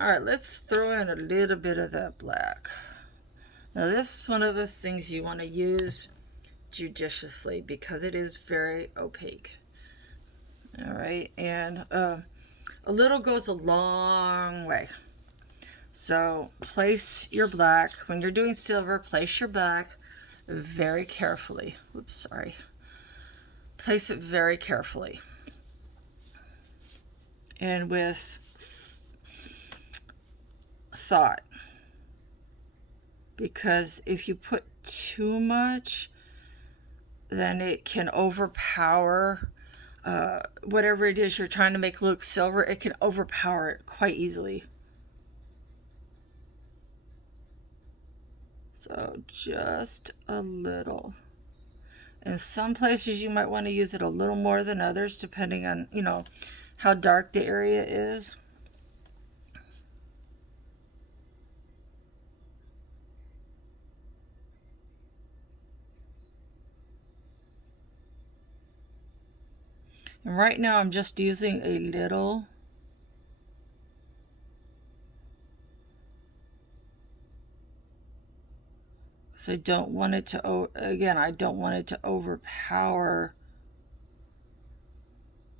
All right, let's throw in a little bit of that black. Now this is one of those things you want to use judiciously because it is very opaque. All right, and a little goes a long way. So place your black, when you're doing silver, place your black very carefully. Oops, sorry. Place it very carefully. And with thought. Because if you put too much, then it can overpower whatever it is you're trying to make look silver. It can overpower it quite easily. So just a little. In some places you might want to use it a little more than others, depending on, you know, how dark the area is. And right now I'm just using a little. So I don't want it to, again, I don't want it to overpower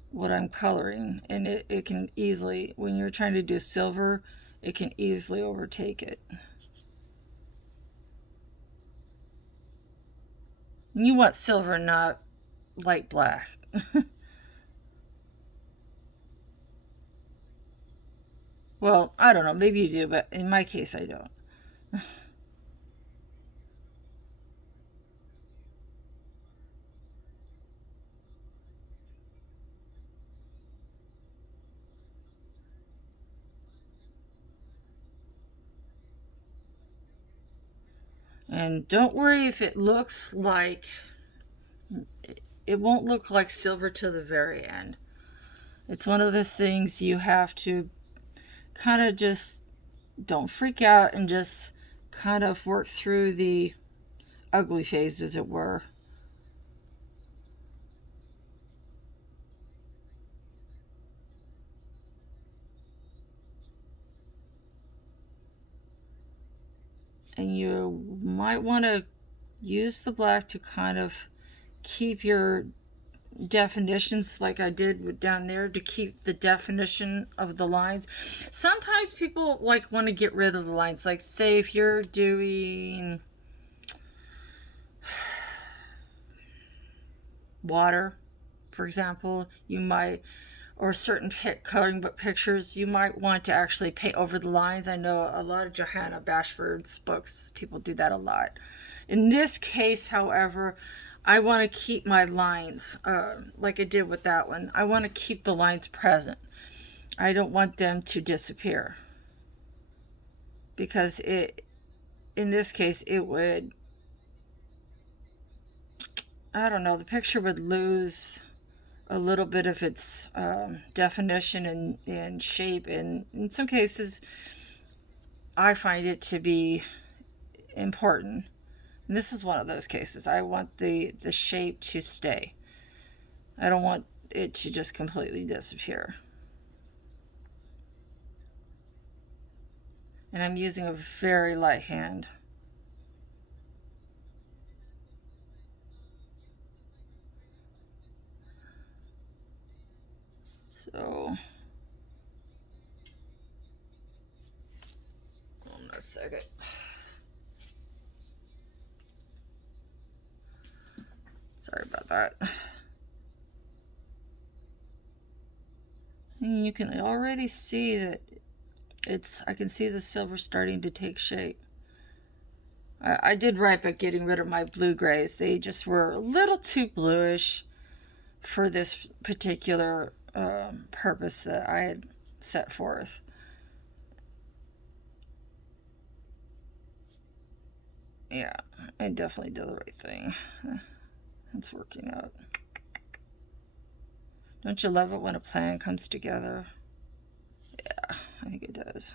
what I'm coloring. And it can easily, when you're trying to do silver, it can easily overtake it. You want silver, not light black. Well, I don't know, maybe you do, but in my case I don't. And don't worry if it looks like, it won't look like silver to the very end. It's one of those things you have to kind of just, don't freak out and just kind of work through the ugly phase, as it were. And you might want to use the black to kind of keep your definitions, like I did down there, to keep the definition of the lines. Sometimes people like want to get rid of the lines, like say if you're doing water, for example, you might, or certain coloring book pictures, you might want to actually paint over the lines. I know a lot of Johanna Bashford's books, people do that a lot. In this case, however, I want to keep my lines, like I did with that one. I want to keep the lines present. I don't want them to disappear. Because in this case, it would, I don't know, the picture would lose a little bit of its definition and shape. And in some cases, I find it to be important. And this is one of those cases. I want the shape to stay. I don't want it to just completely disappear. And I'm using a very light hand. So, hold on a second. Sorry about that. And you can already see that I can see the silver starting to take shape. I did right by getting rid of my blue-grays. They just were a little too bluish for this particular purpose that I had set forth. Yeah, I definitely did the right thing. It's working out. Don't you love it when a plan comes together? Yeah, I think it does.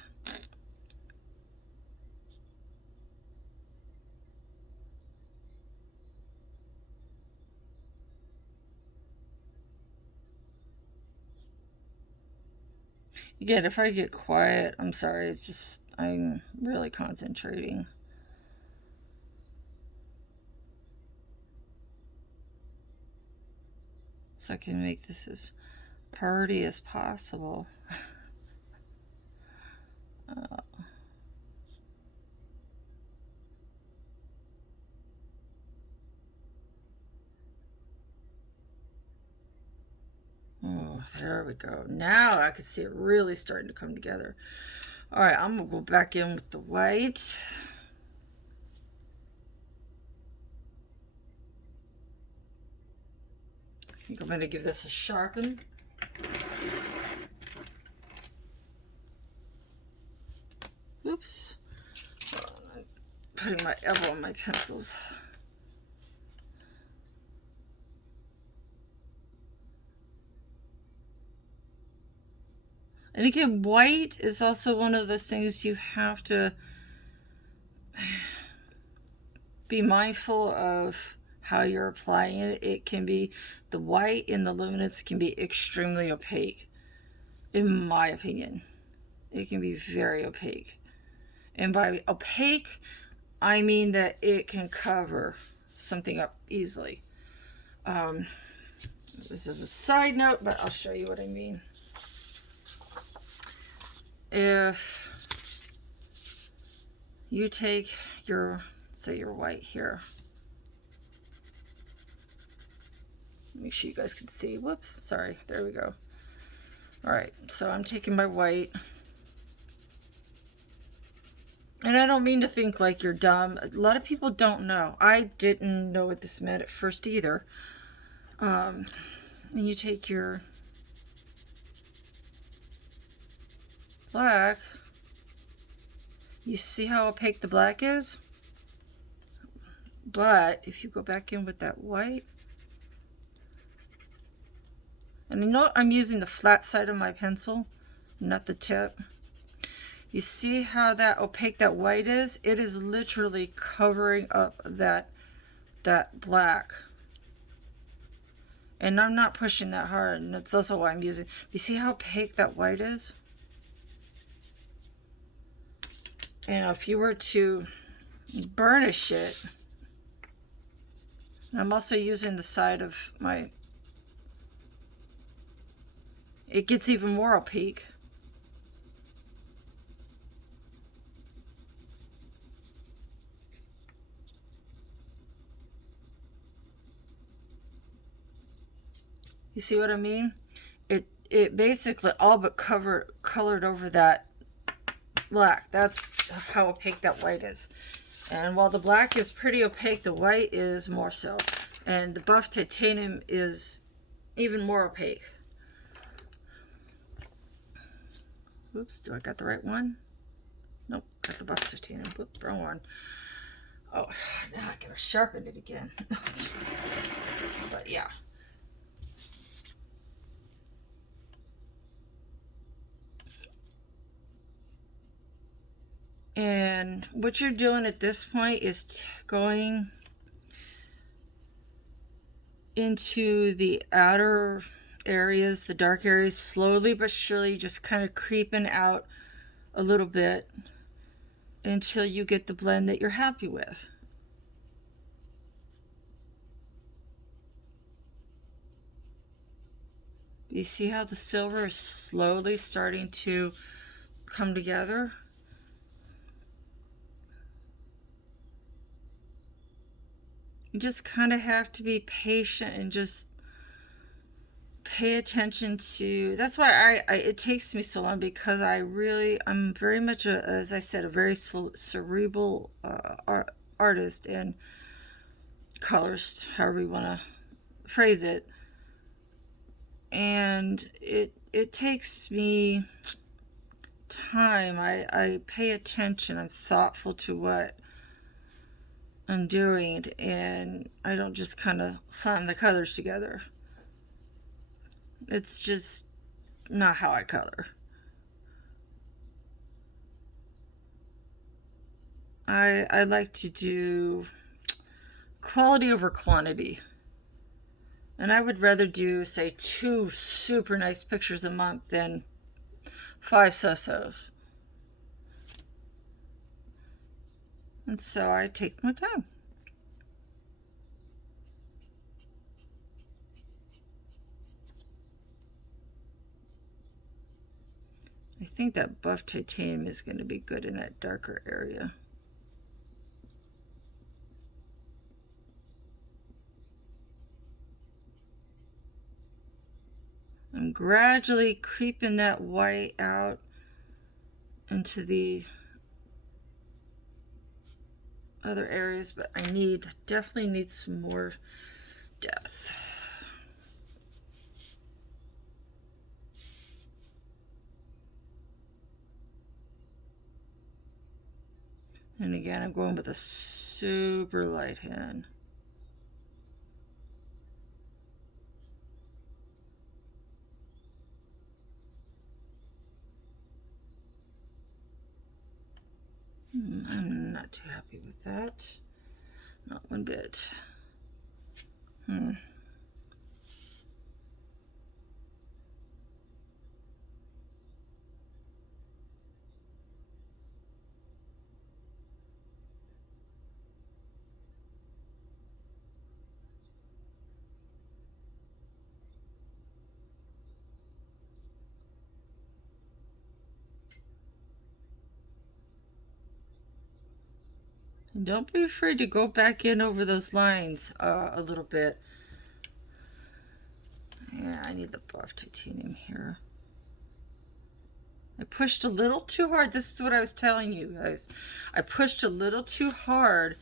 Again, if I get quiet, I'm sorry. It's just, I'm really concentrating. So I can make this as pretty as possible. Oh, there we go. Now I can see it really starting to come together. All right, I'm gonna go back in with the white. I think I'm gonna give this a sharpen. Oops. I'm putting my elbow on my pencils. And again, white is also one of those things you have to be mindful of how you're applying it. It can be, the white in the luminance can be extremely opaque, in my opinion. It can be very opaque. And by opaque, I mean that it can cover something up easily. This is a side note, but I'll show you what I mean. If you take your, say your white here. Make sure you guys can see. Whoops, sorry. There we go. All right, so I'm taking my white. And I don't mean to think like you're dumb. A lot of people don't know. I didn't know what this meant at first either. And you take your black. You see how opaque the black is? But if you go back in with that white, and you know I'm using the flat side of my pencil, not the tip. You see how that opaque that white is? It is literally covering up that black. And I'm not pushing that hard, and that's also why I'm using. You see how opaque that white is? And if you were to burnish it, and I'm also using the side of my, it gets even more opaque. You see what I mean? It basically all but colored over that black. That's how opaque that white is. And while the black is pretty opaque, the white is more so. And the buff titanium is even more opaque. Oops, do I got the right one? Nope. got the buff titanium. Whoop, wrong one. Oh, now I gotta sharpen it again. But yeah. And what you're doing at this point is going into the outer areas, the dark areas, slowly but surely, just kind of creeping out a little bit until you get the blend that you're happy with. You see how the silver is slowly starting to come together? You just kind of have to be patient and just pay attention to. That's why it takes me so long, because I'm very much as I said, a very cerebral artist and colorist, however you want to phrase it. And it takes me time. I pay attention. I'm thoughtful to what I'm doing, and I don't just kind of slam the colors together. It's just not how I color. I like to do quality over quantity. And I would rather do, say, 2 super nice pictures a month than 5 so-sos. And so I take my time. I think that buff titanium is going to be good in that darker area. I'm gradually creeping that white out into the other areas, but I definitely need some more depth. And again, I'm going with a super light hand. I'm not too happy with that. Not one bit. And don't be afraid to go back in over those lines a little bit. Yeah, I need the buff titanium here. I pushed a little too hard. This is what I was telling you guys. I pushed a little too hard,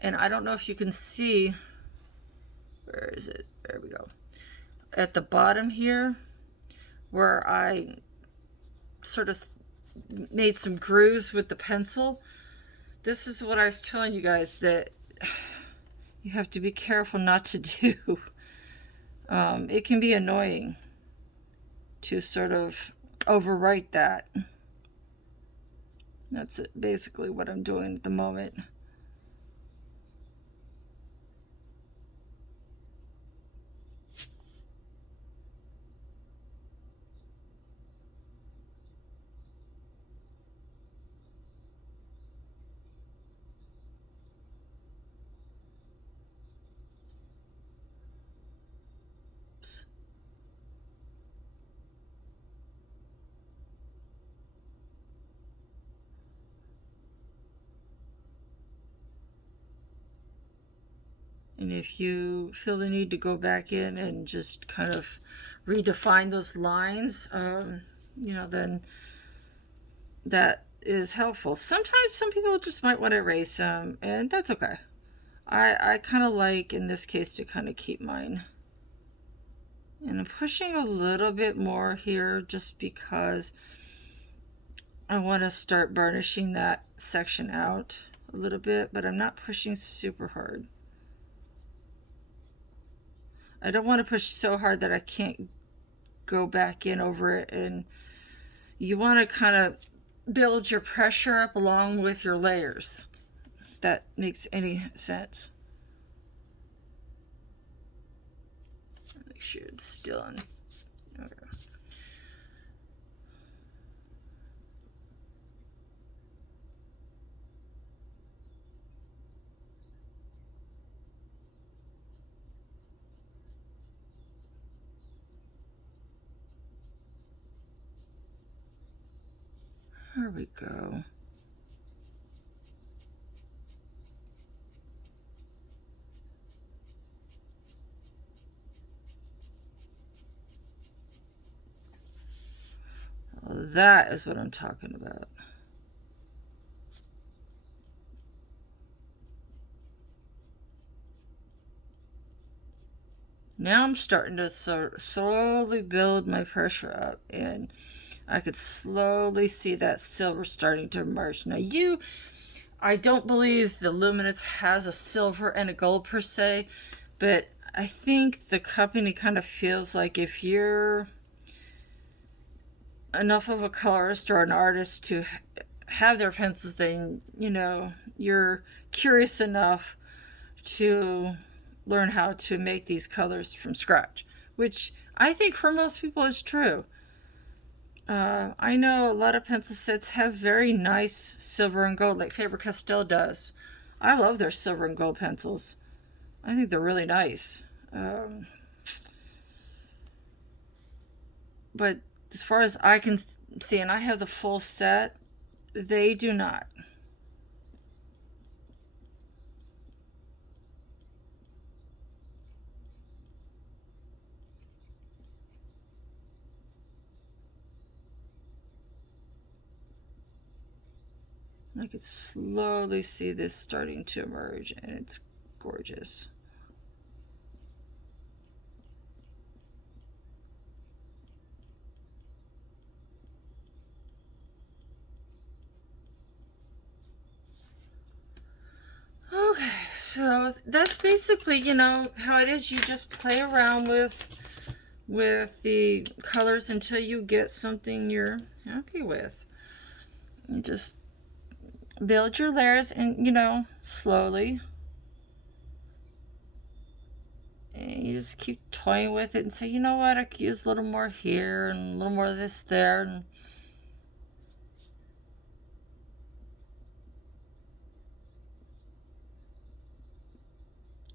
and I don't know if you can see. Where is it? There we go. At the bottom here, where I sort of made some grooves with the pencil. This is what I was telling you guys that you have to be careful not to do. It can be annoying to sort of overwrite that. That's basically what I'm doing at the moment. And if you feel the need to go back in and just kind of redefine those lines, then that is helpful. Sometimes some people just might want to erase them, and that's okay. I kind of like, in this case, to kind of keep mine. And I'm pushing a little bit more here just because I want to start burnishing that section out a little bit, but I'm not pushing super hard. I don't want to push so hard that I can't go back in over it, and you want to kind of build your pressure up along with your layers, if that makes any sense. Make sure it's still on. Okay. There we go. Well, that is what I'm talking about. Now I'm starting to slowly build my pressure up, and I could slowly see that silver starting to emerge. Now I don't believe the Luminance has a silver and a gold per se, but I think the company kind of feels like if you're enough of a colorist or an artist to have their pencils, then, you're curious enough to learn how to make these colors from scratch, which I think for most people is true. I know a lot of pencil sets have very nice silver and gold, like Faber-Castell does. I love their silver and gold pencils. I think they're really nice. But as far as I can see, and I have the full set, they do not. I could slowly see this starting to emerge, and it's gorgeous. Okay, so that's basically, how it is. You just play around with the colors until you get something you're happy with. You just build your layers, and slowly, and you just keep toying with it and say, you know what, I could use a little more here and a little more of this there. And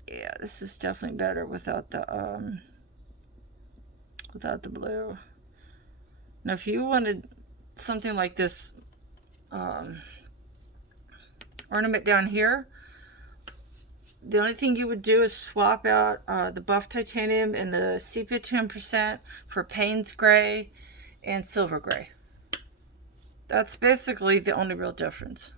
yeah, this is definitely better without the blue. Now, if you wanted something like this ornament down here, the only thing you would do is swap out the buff titanium and the sepia 10% for Payne's gray and silver gray. That's basically the only real difference.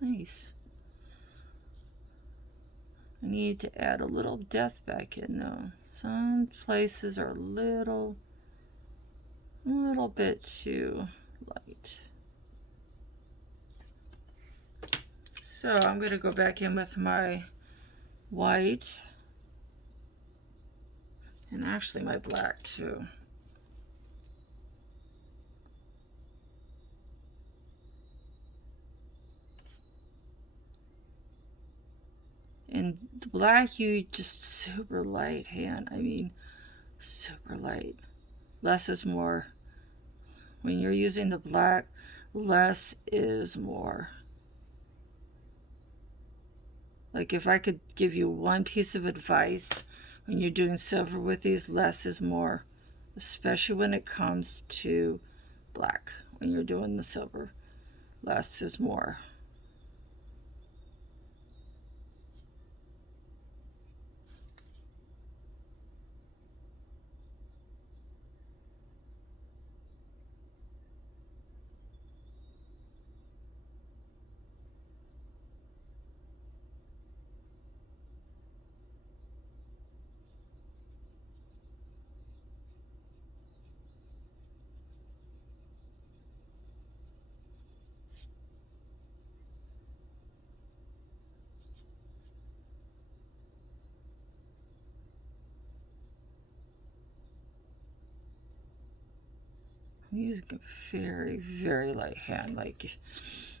Nice. I need to add a little depth back in though. Some places are a little bit too light. So I'm going to go back in with my white and actually my black too. And the black, you just super light hand. I mean, super light. Less is more. When you're using the black, less is more. Like if I could give you one piece of advice when you're doing silver with these, less is more. Especially when it comes to black. When you're doing the silver, less is more. I'm using a very, very light hand. Like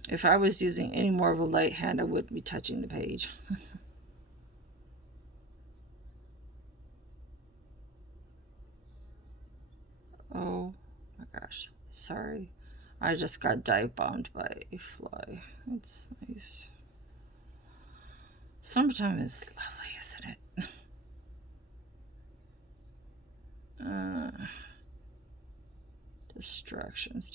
if I was using any more of a light hand, I wouldn't be touching the page. Oh my gosh, sorry. I just got dive bombed by a fly. That's nice. Summertime is lovely, isn't it? Distractions.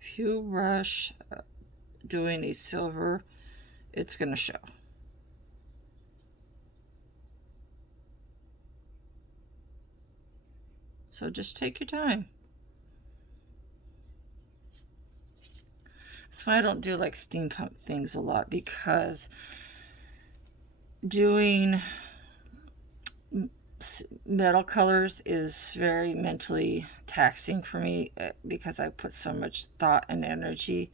If you rush doing a silver, it's going to show. So just take your time. That's why I don't do like steampunk things a lot, because doing metal colors is very mentally taxing for me, because I put so much thought and energy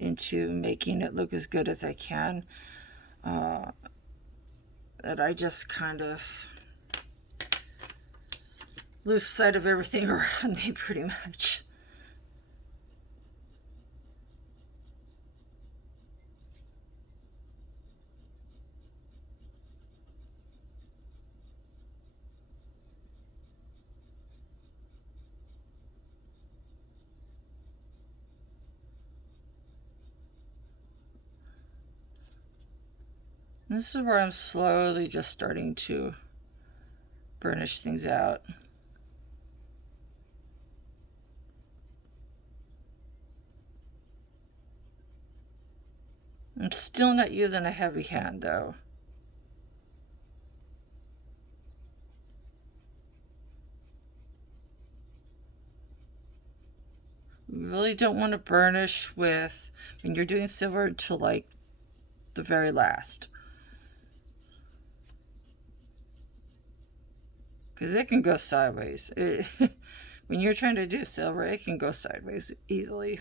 into making it look as good as I can, that I just kind of lose sight of everything around me pretty much. This is where I'm slowly just starting to burnish things out. I'm still not using a heavy hand though. You really don't want to burnish with, when you're doing silver, until like the very last. Because it can go sideways. When you're trying to do silver, it can go sideways easily.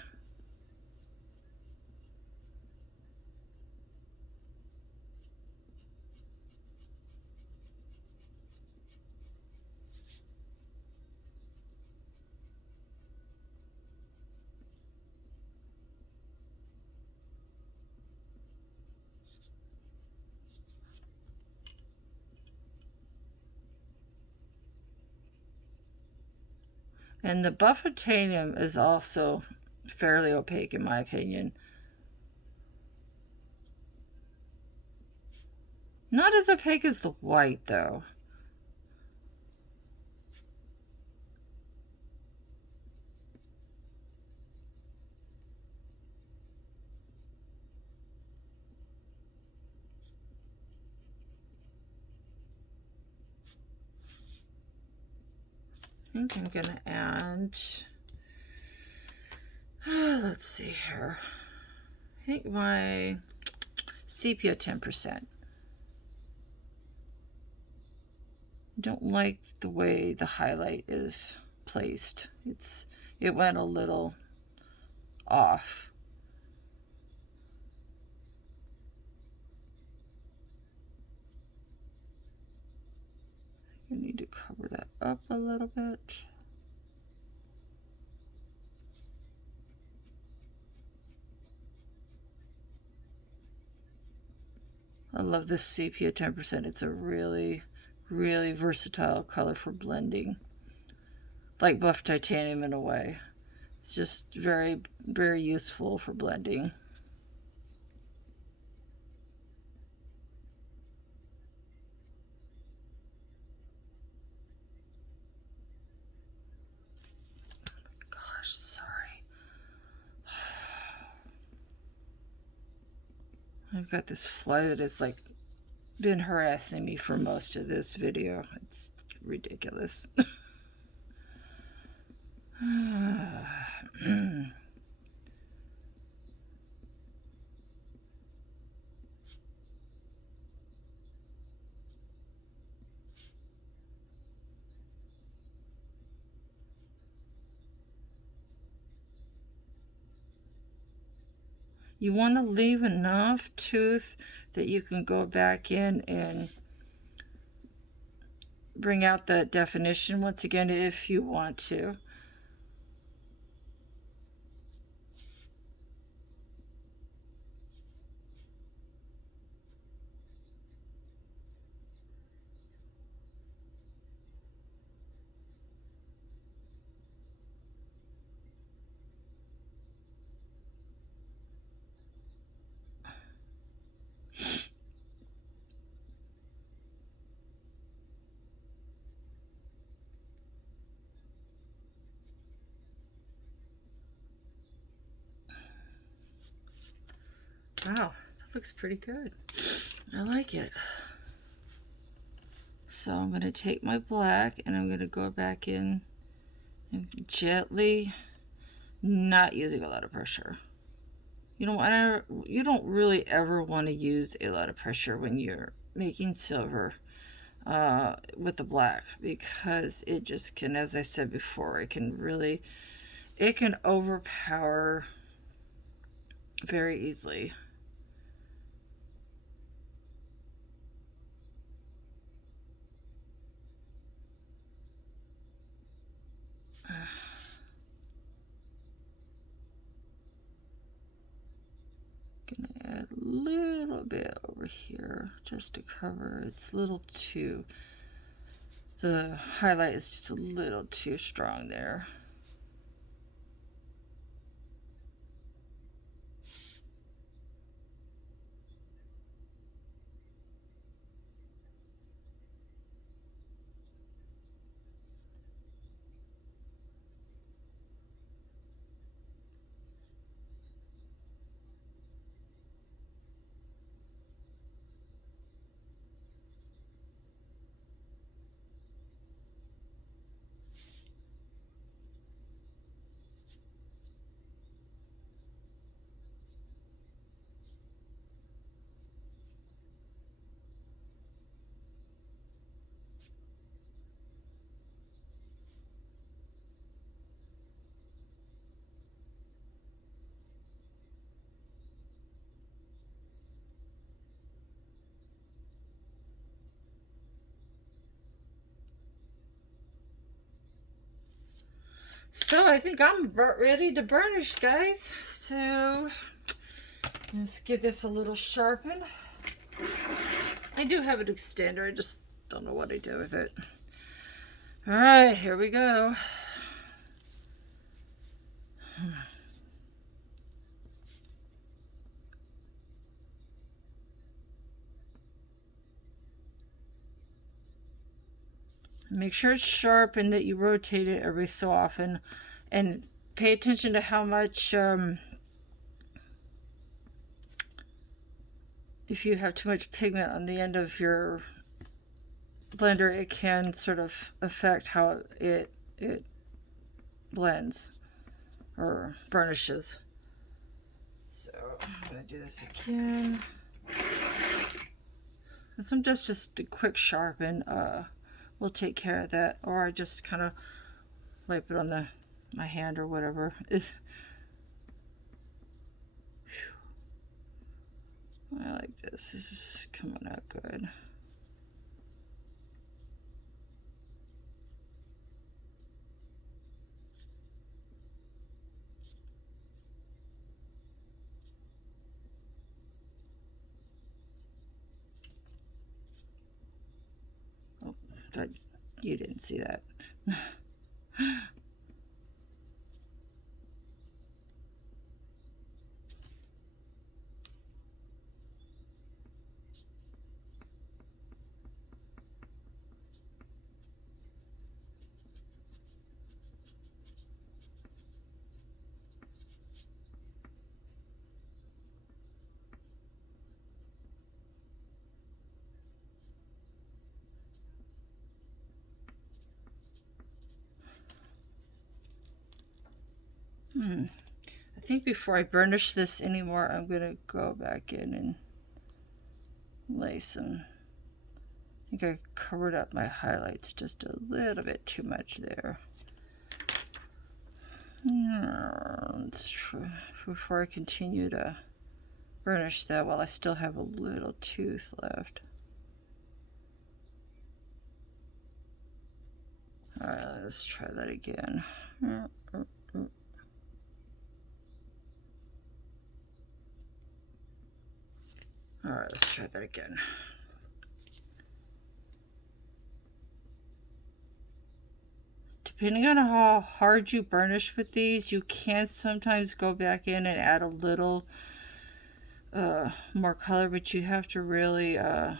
And the buff titanium is also fairly opaque in my opinion. Not as opaque as the white though. I think I'm gonna add, let's see here, I think my sepia 10%. I don't like the way the highlight is placed. It went a little off. I need to cover that up a little bit. I love this sepia 10%. It's a really, really versatile color for blending. Like buff titanium in a way. It's just very, very useful for blending. Gosh, sorry. I've got this fly that is like been harassing me for most of this video. It's ridiculous. You want to leave enough tooth that you can go back in and bring out that definition once again if you want to. Wow, that looks pretty good. I like it. So I'm going to take my black and I'm going to go back in and gently, not using a lot of pressure. You don't really ever want to use a lot of pressure when you're making silver with the black, because it just can, as I said before, it can overpower very easily. Gonna add a little bit over here just to cover. It's a little too, the highlight is just a little too strong there. So I think I'm ready to burnish, guys. So let's give this a little sharpen. I do have an extender, I just don't know what I do with it. All right, here we go. Make sure it's sharp and that you rotate it every so often, and pay attention to how much, if you have too much pigment on the end of your blender, it can sort of affect how it blends or burnishes. So I'm going to do this again. And some just a quick sharpen will take care of that, or I just kind of wipe it on my hand or whatever. I like this. This is coming out good. Oh, you didn't see that. I think before I burnish this anymore, I'm going to go back in and lay some. I think I covered up my highlights just a little bit too much there. Let's try before I continue to burnish that while I still have a little tooth left. Alright, let's try that again. Alright, let's try that again. Depending on how hard you burnish with these, you can sometimes go back in and add a little more color, but you have to really have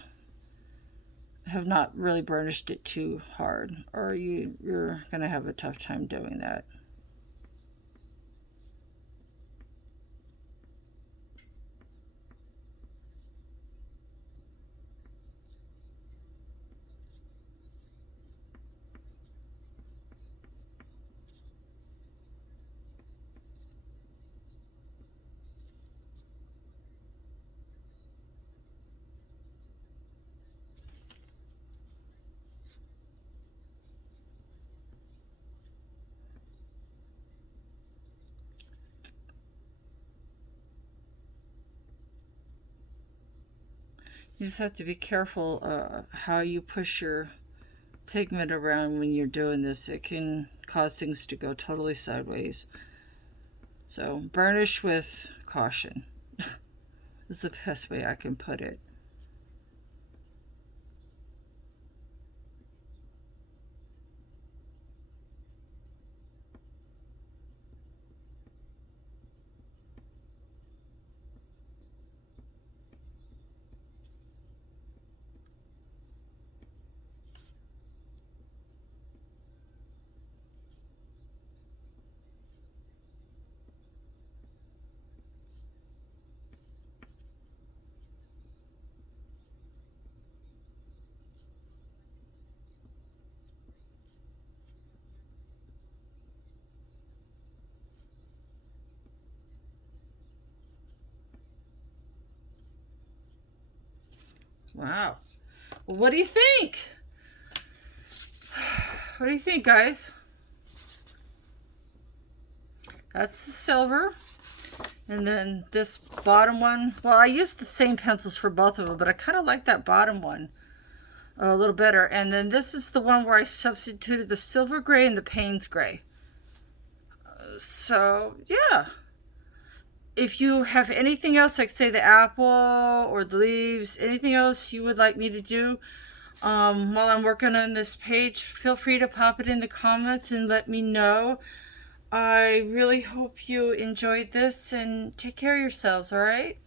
not really burnished it too hard, or you're going to have a tough time doing that. You just have to be careful how you push your pigment around when you're doing this. It can cause things to go totally sideways. So burnish with caution is the best way I can put it. Wow. Well, what do you think? What do you think, guys? That's the silver. And then this bottom one, well, I used the same pencils for both of them, but I kind of like that bottom one a little better. And then this is the one where I substituted the silver gray and the Payne's gray. So, yeah. If you have anything else, like say the apple or the leaves, anything else you would like me to do while I'm working on this page, feel free to pop it in the comments and let me know. I really hope you enjoyed this, and take care of yourselves, all right?